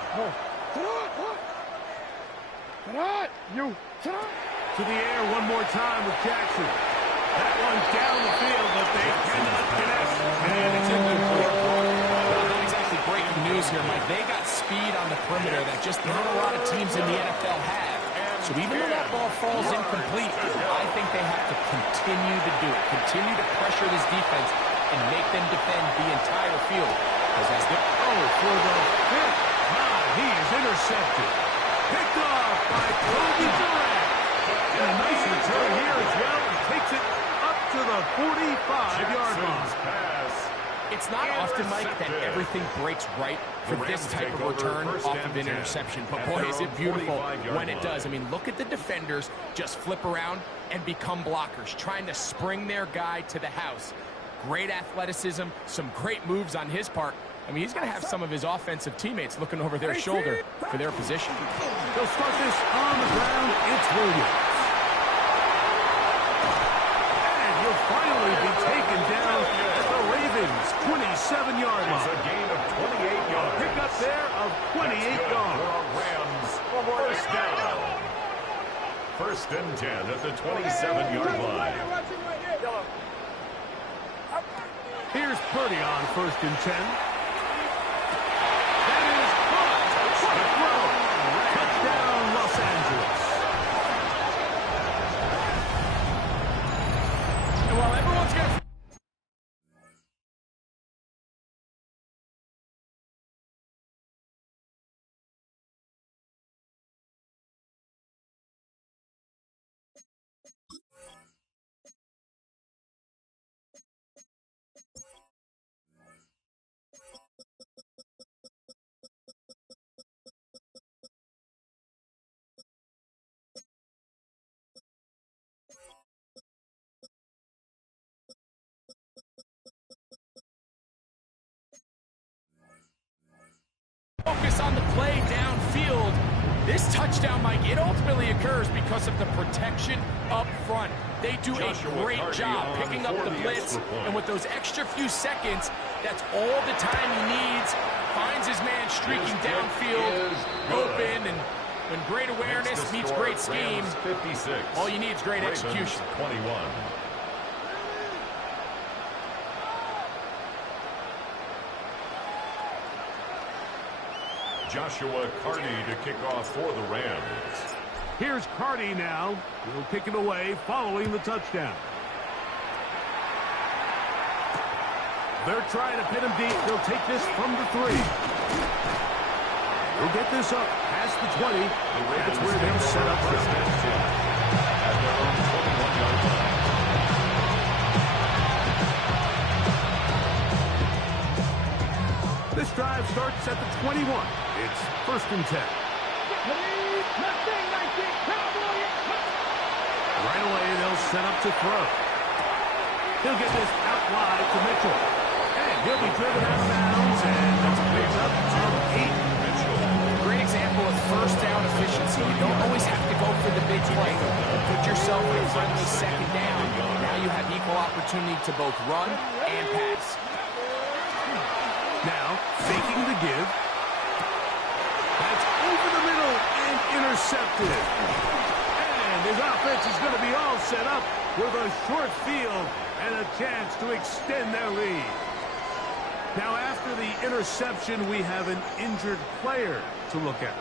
To the air one more time with Jackson. That one's down the field, but they cannot connect. And it's incomplete. Well, not exactly breaking news here, Mike. They got speed on the perimeter that just not a lot of teams in the NFL have. So even though that ball falls incomplete, I think they have to continue to do it. Continue to pressure this defense and make them defend the entire field. For the fifth time, he is intercepted. Picked off by Kobe Durant. And a nice return here as well. He takes it up to the 45-yard line. It's not often, Mike, that everything breaks right for this type of return off of an interception. But, boy, is it beautiful when it does. I mean, look at the defenders just flip around and become blockers, trying to spring their guy to the house. Great athleticism, some great moves on his part. I mean, he's going to have some of his offensive teammates looking over their shoulder for their position. They'll start this on the ground. It's Williams. And he'll finally be taken down at the Ravens' 27-yard line. It's a gain of 28 yards. Pick up there of 28 yards. Rams, first down. First and 10 at the 27-yard line. Here's Purdy on first and 10. That is caught. What a throw. Touchdown, Los Angeles. And while everyone's going to... Focus on the play downfield. This touchdown, Mike, it ultimately occurs because of the protection up front. They do a great job picking up the blitz, and with those extra few seconds, that's all the time he needs. Finds his man streaking downfield, open, and when great awareness meets great scheme, all you need is great execution. 21. Joshua Carty to kick off for the Rams. Here's Carty now. He'll kick it away following the touchdown. They're trying to pin him deep. They'll take this from the 3. He'll get this up past the 20. That's where they'll set up first and 10 at their own 21-yard line. This drive starts at the 21. It's 1st and 10. Right away, they'll set up to throw. He'll get this out wide to Mitchell. And he'll be driven out of bounds, and that's a pickup of 8. Great example of first down efficiency. You don't always have to go for the big play. Put yourself in a friendly 2nd down. Now you have equal opportunity to both run and pass. Now, faking the give. That's over the middle and intercepted. And his offense is going to be all set up with a short field and a chance to extend their lead. Now, after the interception, we have an injured player to look at.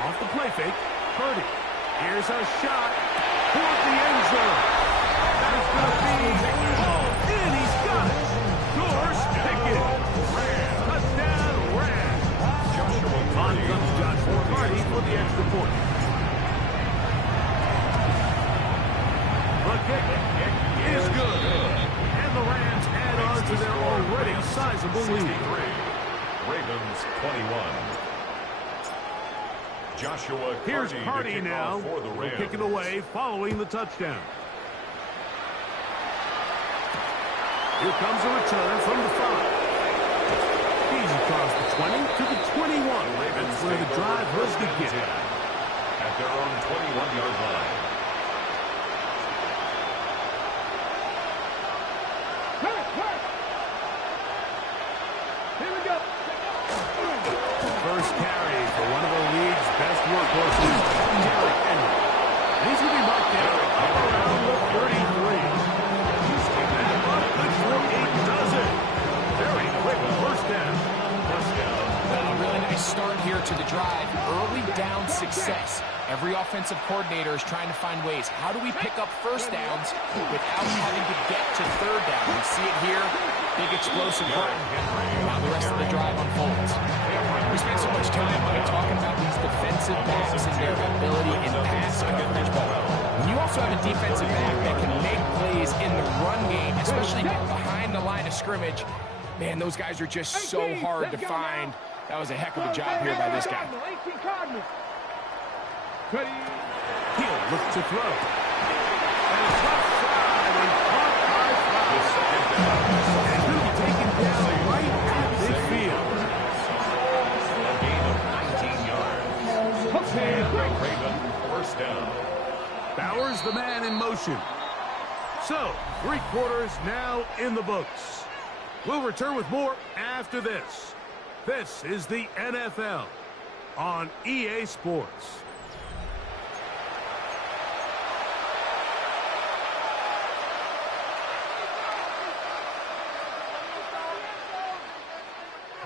Off the play fake, Purdy. Here's a shot toward the end zone. That's going to be hauled in. He's got it. Doors Pickett. Touchdown, Rams. On comes Joshua Purdy for the extra point. The kick is good. And the Rams add on to their already sizable lead. Ravens 21. Joshua Here's Purdy now. For the Rams. Kick it away following the touchdown. Here comes a return from the 5. He's across the 20 to the 21. That's where the drive was to get. At their own 21-yard line. First carry for one of the league's best workhorses, Derrick Henry. And he's going to be marked down around the 33. That run good for 8 dozen. Very quick first down. A really nice start here to the drive. Early down success. Every offensive coordinator is trying to find ways. How do we pick up first downs without having to get to 3rd down? We see it here. Big explosive run. Now the rest of the drive unfolds. We spend so much time talking about these defensive backs and their ability in pass coverage, but when you also have a defensive back that can make plays in the run game, especially behind the line of scrimmage, man, those guys are just so hard to find. That was a heck of a job here by this guy. He'll look to throw. And it's left side and caught by 5. And he'll be taken down right at midfield. A gain of 19 yards. And Raven, first down. Bowers the man in motion. So, 3 quarters now in the books. We'll return with more after this. This is the NFL on EA Sports.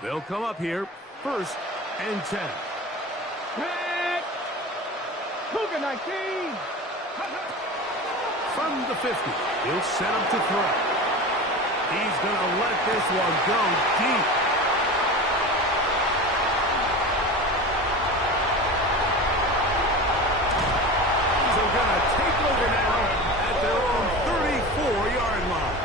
They'll come up here, 1st and 10. From the 50, he'll set him to throw. He's going to let this one go deep. So going to take over now at their own 34-yard line.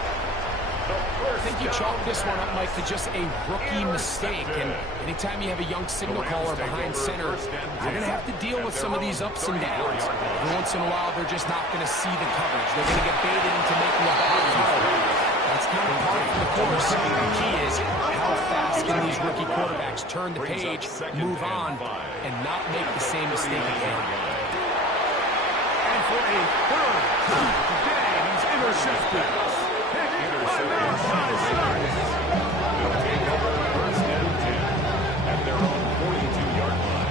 I think you chalk this one up, Mike, to just a rookie mistake. And anytime you have a young signal caller behind center, you're going to have to deal with some of these ups and downs. Every once in a while, they're just not going to see the coverage. They're going to get baited into making a bad throw. That's kind of part of the course. The key is how fast can these rookie quarterbacks turn the page, move on, and not make the same mistake again. And for a 3rd time today, he's intercepted. At their own 42-yard line.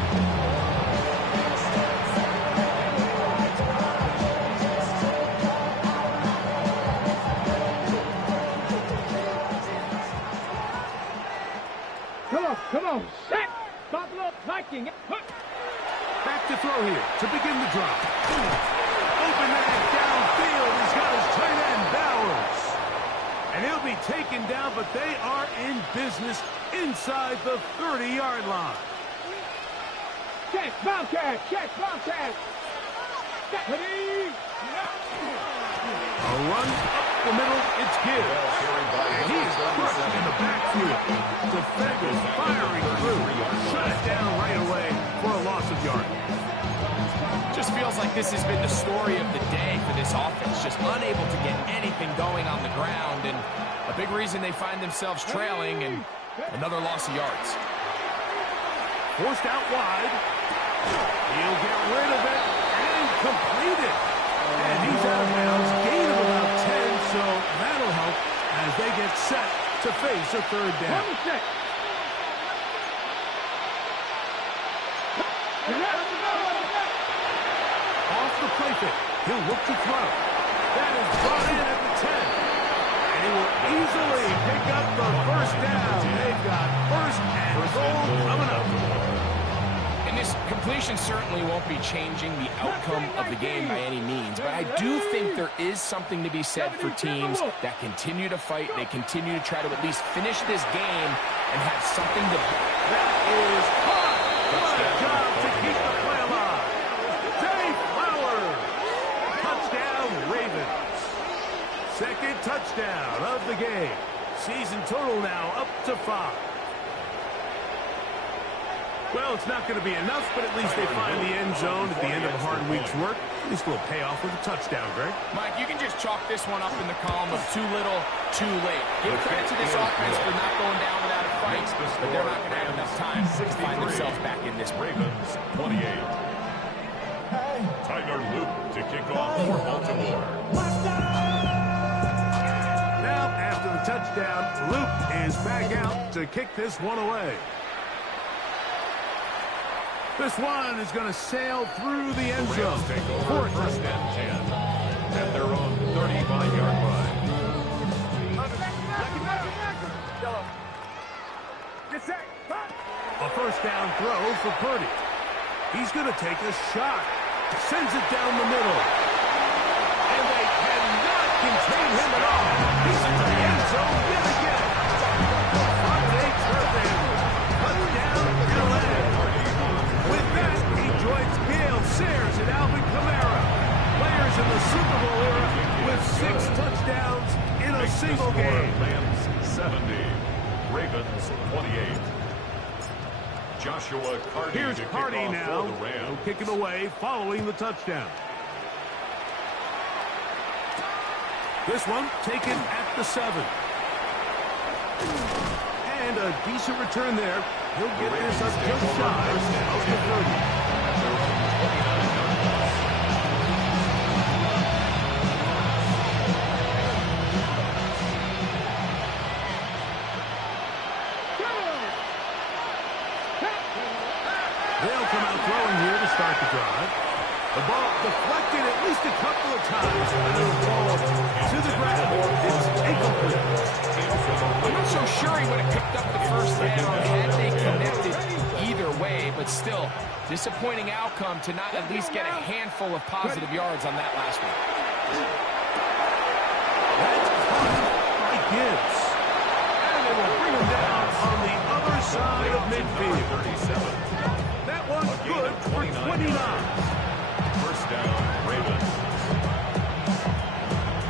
Come on, set! Stop liking it. Back to throw here to begin the drive. Open man downfield. He's got his tight end, Bowers. And he'll be taken down, but they are in business inside the 30-yard line. Check, Bobcat! Check, Bobcat! Ready? A run up the middle, it's Gibbs. And he is crushed in the backfield. Defenders firing through. Shut it down right away for a loss of yard. Just feels like this has been the story of the day for this offense. Just unable to get anything going on the ground. And a big reason they find themselves trailing and another loss of yards. Forced out wide. He'll get rid of it and complete it. And he's out of bounds. Gain of about 10, so that'll help as they get set to face a third down. Off the play fake. He'll look to throw. That is brought in at the 10. And he will easily pick up the first down. They've got first and goal coming up. And this completion certainly won't be changing the outcome of the game by any means, but I do think there is something to be said for teams that continue to fight. They continue to try to at least finish this game and have something to... That is hot. What a job to keep the play alive. Dave Flowers. Touchdown, Ravens. Second touchdown of the game. Season total now up to 5. Well, it's not going to be enough, but at least they find the end zone at the end of a hard week's work. At least we'll pay off with a touchdown, Greg. Mike, you can just chalk this one up in the column of too little, too late. Give credit to this offense for not going down without a fight, but they're not going to have enough time to find themselves back in this Ravens 28. Tyler Luke to kick off for Baltimore. Now, after the touchdown, Luke is back out to kick this one away. This one is going to sail through the end zone. Take over first and 10 at their own 35-yard line. A first down throw for Purdy. He's going to take a shot. Sends it down the middle. And they cannot contain him at all. He's into the end zone yet again. Friday Turpin. Touchdown, Gillette. With that, he joins Gale Sayers and Alvin Kamara. Players in the Super Bowl era with 6 touchdowns in a single game. Rams 70, Ravens 28. Joshua Carty. Here's to kick Carty off now. for the Rams. Kicking away following the touchdown. This one taken at the 7. And a decent return there. He'll get this up just shy of the 30. They'll come out throwing here to start the drive. The ball deflected at least a couple of times. And the ball to the ground. It's incomplete. I'm not so sure he would have picked up the first down had they connected either way, but still, disappointing outcome to not at least get a handful of positive yards on that last one. That's caught by Gibbs. And they will bring him down on the other side of midfield. 37. That one's good for 29. First down, Ravens.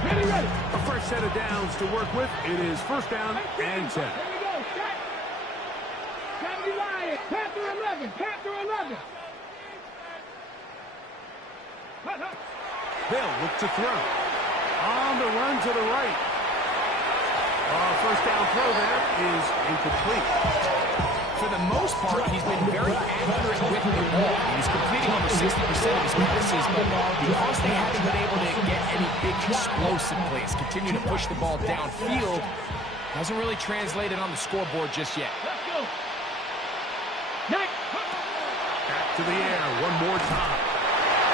Ready. A fresh set of downs to work with. It is first down and 10. Here we go. Set. 70 Lions. Panther 11. Panther 11. They'll look to throw. On the run to the right. First down throw there is incomplete. For the most part, he's been very accurate with the ball. He's completing over 60% of his passes, but because they haven't been able to get any big explosive plays, continue to push the ball downfield, hasn't really translated on the scoreboard just yet. Let's go. Next. Back to the air one more time.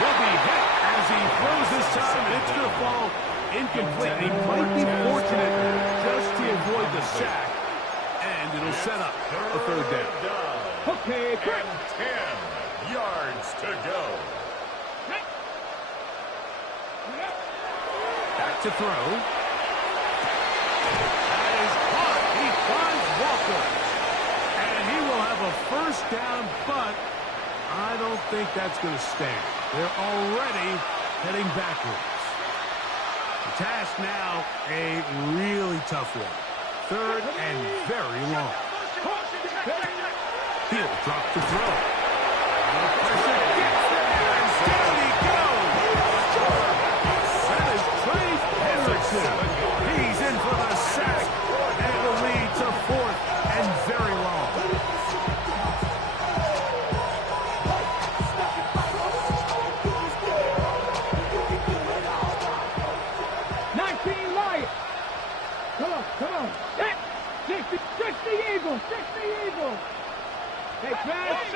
He'll be hit as he throws this time, and it's going to fall incomplete. He might be fortunate just to avoid the sack. And it'll set up a third down. Okay, quick. And 10 yards to go. Back to throw. That is caught. He finds Walker. And he will have a first down, but I don't think that's going to stand. They're already heading backwards. The task now a really tough one. Third and very long. He'll drop the throw. Pressure gets there, and down he goes. That is Trey Hendrickson. He's in for the sack, and it will lead to fourth and very long. Come on. 60 Eagles. 60 Eagles. Hey, Trash.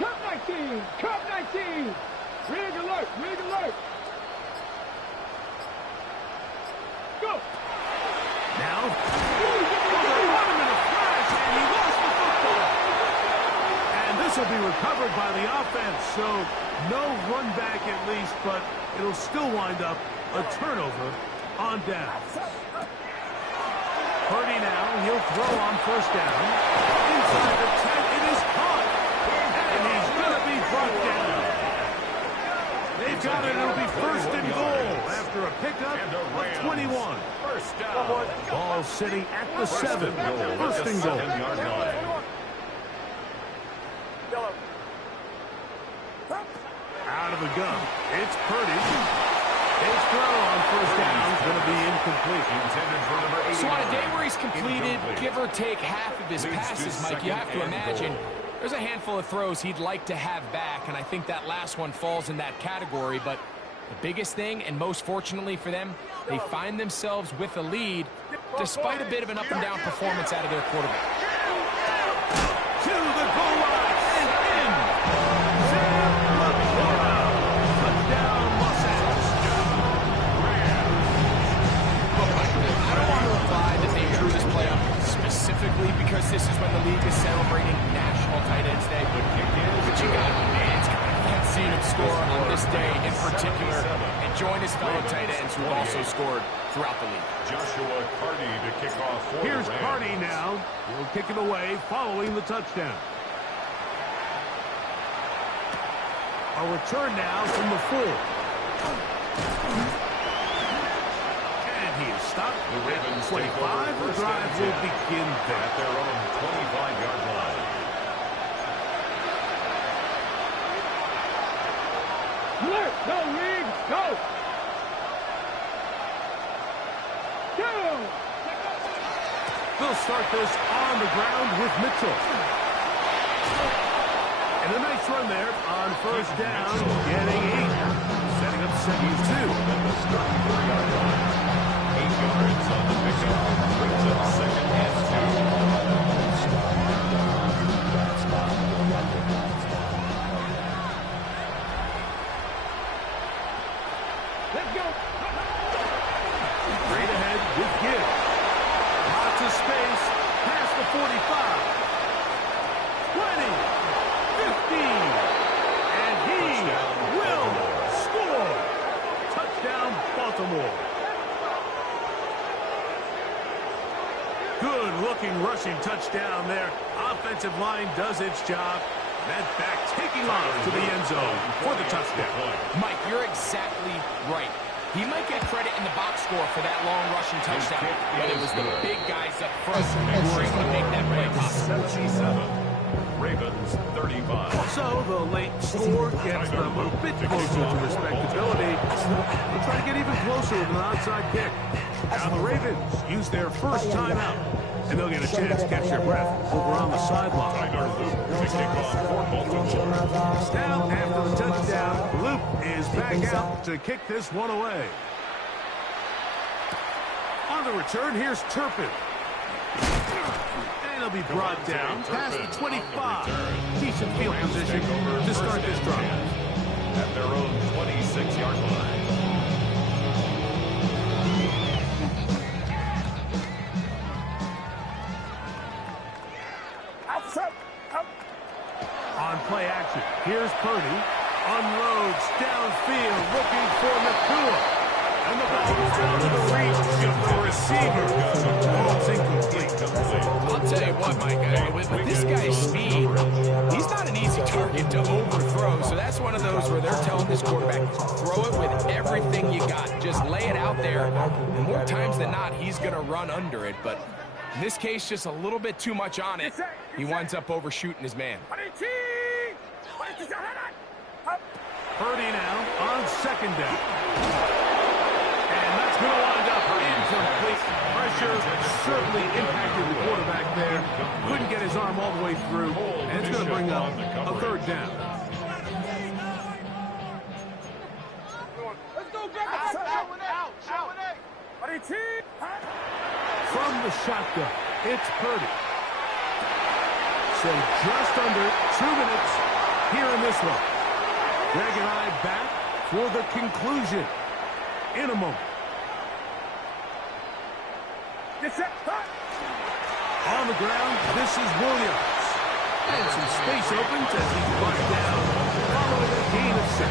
Cup 19. Cup 19. Rig alert. Rig alert. Go. Now. Run him in a flash, and he lost the football. And this will be recovered by the offense, so no run back at least, but it'll still wind up a turnover on down. Purdy now, he'll throw on first down. Inside the 10, it is caught. And he's going to be brought down. They've got it, it'll be first and goal after a pickup of 21. First down. Ball sitting at the 7. First and goal. Out of the gun, it's Purdy. His throw on first down is going to be incomplete. So on a day where he's completed, give or take half of his passes, Mike, you have to imagine there's a handful of throws he'd like to have back, and I think that last one falls in that category. But the biggest thing, and most fortunately for them, they find themselves with a lead despite a bit of an up-and-down performance out of their quarterback. To the goal line and in. Touchdown, Los Angeles. I don't want to imply that they drew this play up specifically because this is when the league is celebrating National Tight Ends Day. But you got it, man. It's kind of that scene of score on this day in particular and join his fellow tight ends who have also scored throughout the league. Joshua Carty to kick off for Here's the Rams. Carty now. He'll kick it away following the touchdown. A return now from the 4. And he is stopped The Ravens at 25. The drive will begin there. At their own 25-yard line. Alert. Go, Rig. Go. Go. They'll start this on the ground with Mitchell. And a nice run there on first down, getting 8. Setting up second 2. At the starting 3-yard line. 8 yards on the pickup. Brings up second and 2. Let's go. Straight ahead with Gibbs. Lots of space. Past the 45. 20. 15. And he will score. Touchdown, Baltimore. Good-looking rushing touchdown there. Offensive line does its job. That back taking off to the end zone for the touchdown. Mike, you're exactly right. He might get credit in the box score for that long rushing touchdown, but it was the big guys up front who were able to make that play possible. 77. Ravens 35. So the late score gets them a bit closer to respectability. They'll try to get even closer with an onside kick. Now the Ravens use their first timeout, and they'll get a chance to catch their breath over on the sideline. To kick off for Baltimore. Now after the touchdown, Luke is back out to kick this one away. On the return, here's Turpin. And he'll be brought down past the 25. Decent field position to start this drive. At their own 26-yard line. On play action, here's Purdy. Unloads downfield, looking for Nakua. And the ball goes down to the reach of the receiver. Ball's incomplete. I'll tell you what, Mike, with this guy's speed, he's not an easy target to overthrow, so that's That's one of those where they're telling this quarterback, throw it with everything you got. Just lay it out there. And more times than not, he's going to run under it. But in this case, just a little bit too much on it. He winds up overshooting his man. Purdy now on second down. And that's going to wind up incomplete. Pressure certainly impacted the quarterback there. Couldn't get his arm all the way through. And it's going to bring up a third down. Let's go back. From the shotgun, it's Purdy. So just under 2 minutes here in this one. Greg and I back for the conclusion in a moment. On the ground, this is Williams. And some space opens as he's brought down following a gain of 6.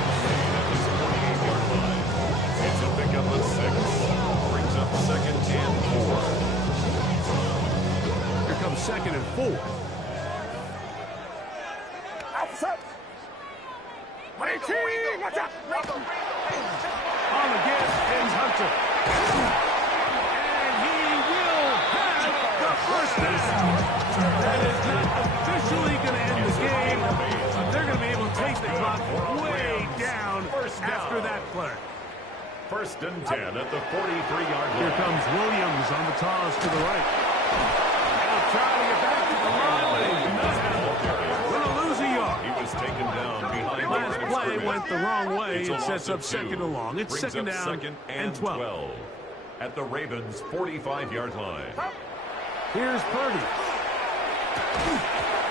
It's a pickup of 6. Brings up 2nd and 4. Here comes 2nd and 4. On the gas is Hunter. And he will have the first down. That is not officially going to end the game, but they're going to be able to take the clock way down after that play. 1st and 10 at the 43-yard line. Here comes Williams on the toss to the right. Now trying to get back to the line. Going to lose a yard. He was taken down behind the Last line of play scrimmage. went the wrong way. It's a It sets loss up of 2nd 2. and long. It's Brings 2nd up down 2nd and 12. At the Ravens' 45-yard line. Here's Purdy.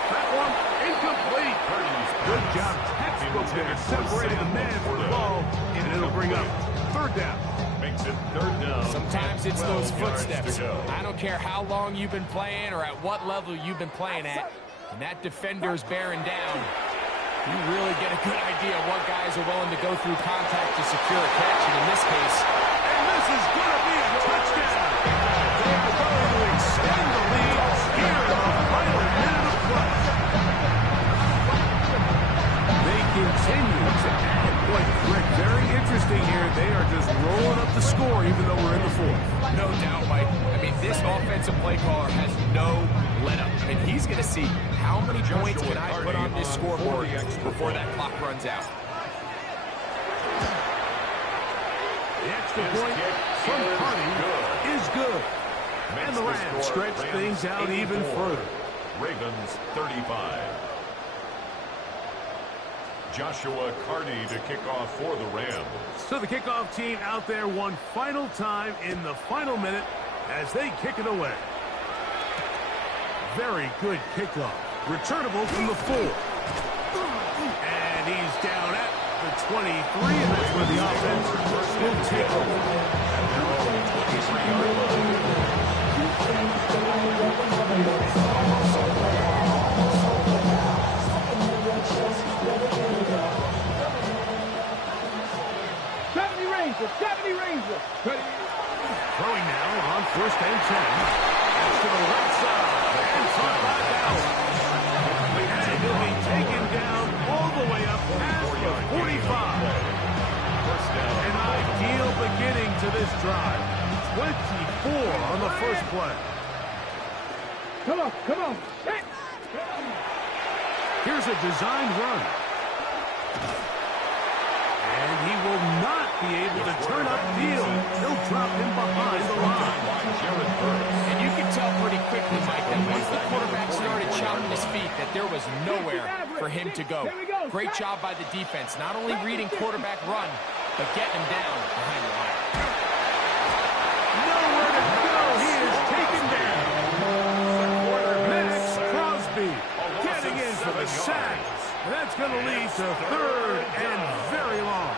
That one incomplete. Purdy's Good job. Textbook there. Separating the man from the ball. And it'll bring up third down. Makes it 3rd down. Sometimes it's 12 those yards footsteps. to go. I don't care how long you've been playing or at what level you've been playing at. And that defender's bearing down. You really get a good idea of what guys are willing to go through contact to secure a catch. And in this case, And this is going to be a touchdown. They're going to extend the lead here in the final minute of play. They continue to add points. Rick, very interesting here. They are just rolling up the score even though we're in the 4th. no doubt, Mike. I mean, this offensive play caller has no let up. I mean, he's going to see how many points can I put on this scoreboard before that clock runs out. The extra point from Purdy is good. And the Rams stretch things out even further. Ravens 35. Joshua Carney to kick off for the Rams. So the kickoff team out there one final time in the final minute as they kick it away. Very good kickoff. Returnable from the 4. And he's down at the 23, and that's where the offense will take over. Rangers. Throwing now on 1st and 10. That's to the right side. And caught by Bauer. And he'll be taken down all the way up past the 45. An ideal beginning to this drive. 24 on the first play. Come on. Here's a designed run. And he will not be able to turn upfield. He'll drop him behind the line. And you can tell pretty quickly, Mike, that once the quarterback started chopping his feet, that there was nowhere for him to go. Great job by the defense, not only reading quarterback run, but getting him down behind the line. Nowhere to go. He is taken down. Max Crosby getting in for the sack. And that's going to lead to 3rd and very long.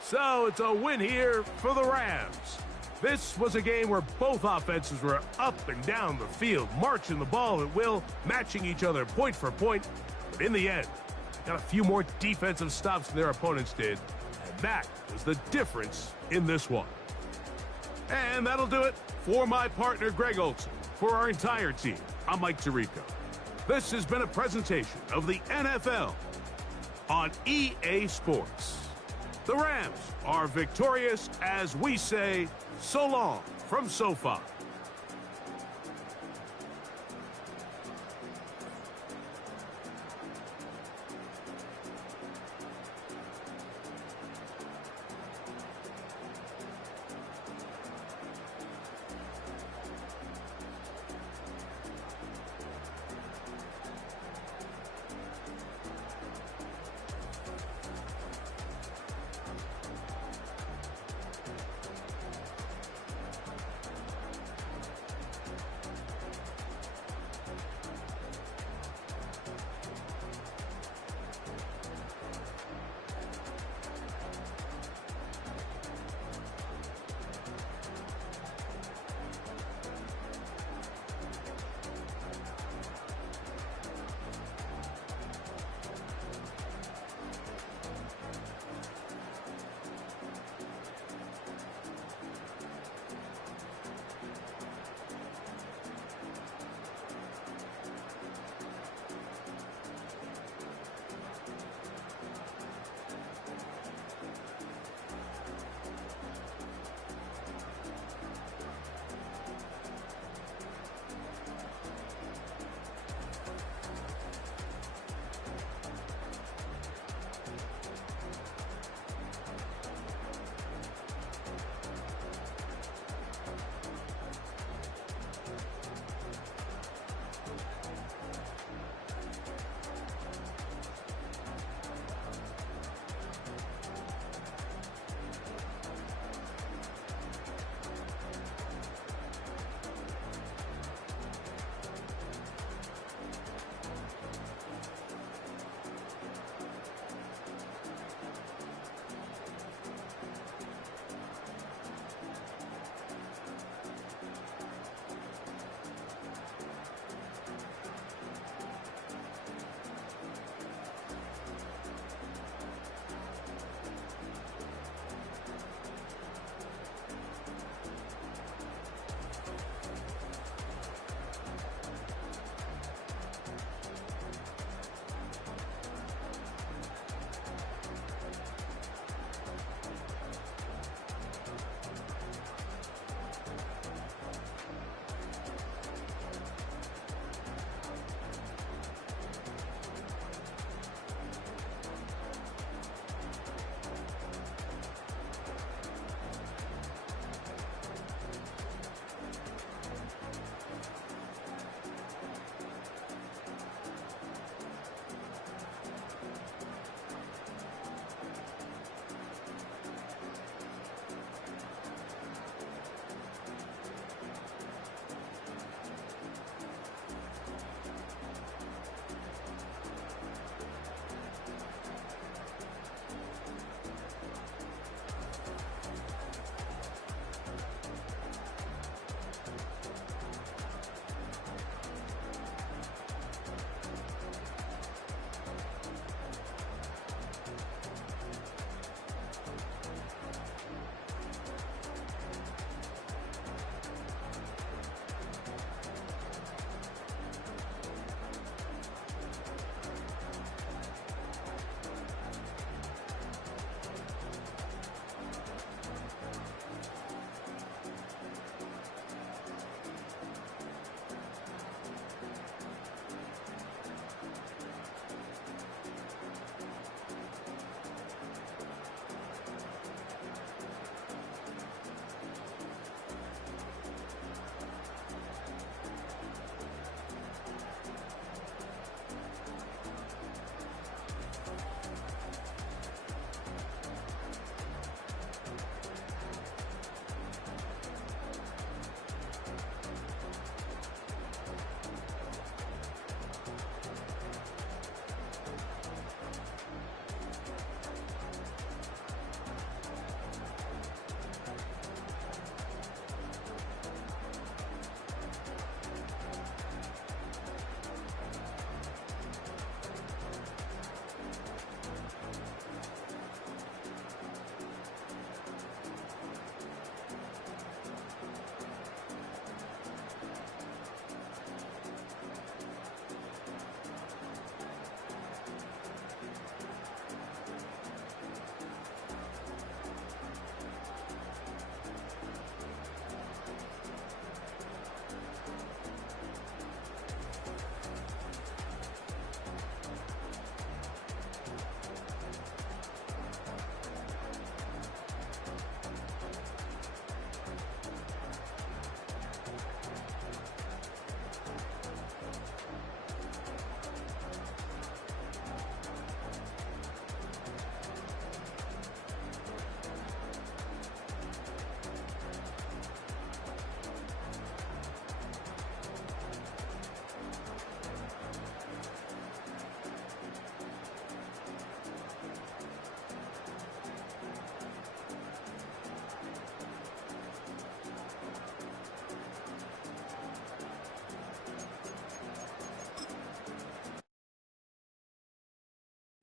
So it's a win here for the Rams. This was a game where both offenses were up and down the field, marching the ball at will, matching each other point for point. But in the end, got a few more defensive stops than their opponents did. And that was the difference in this one. And that'll do it for my partner, Greg Olson. For our entire team, I'm Mike Tirico. This has been a presentation of the NFL on EA Sports. The Rams are victorious as we say so long from SoFi.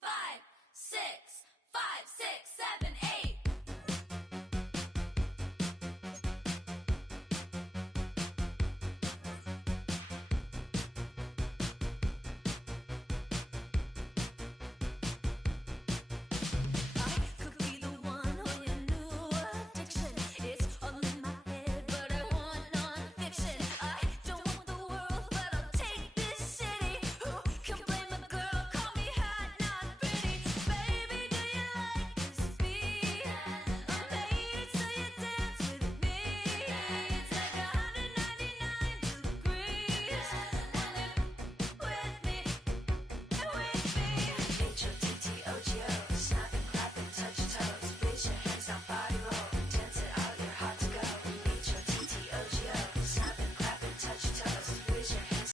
5, 6, 5, 6, 7,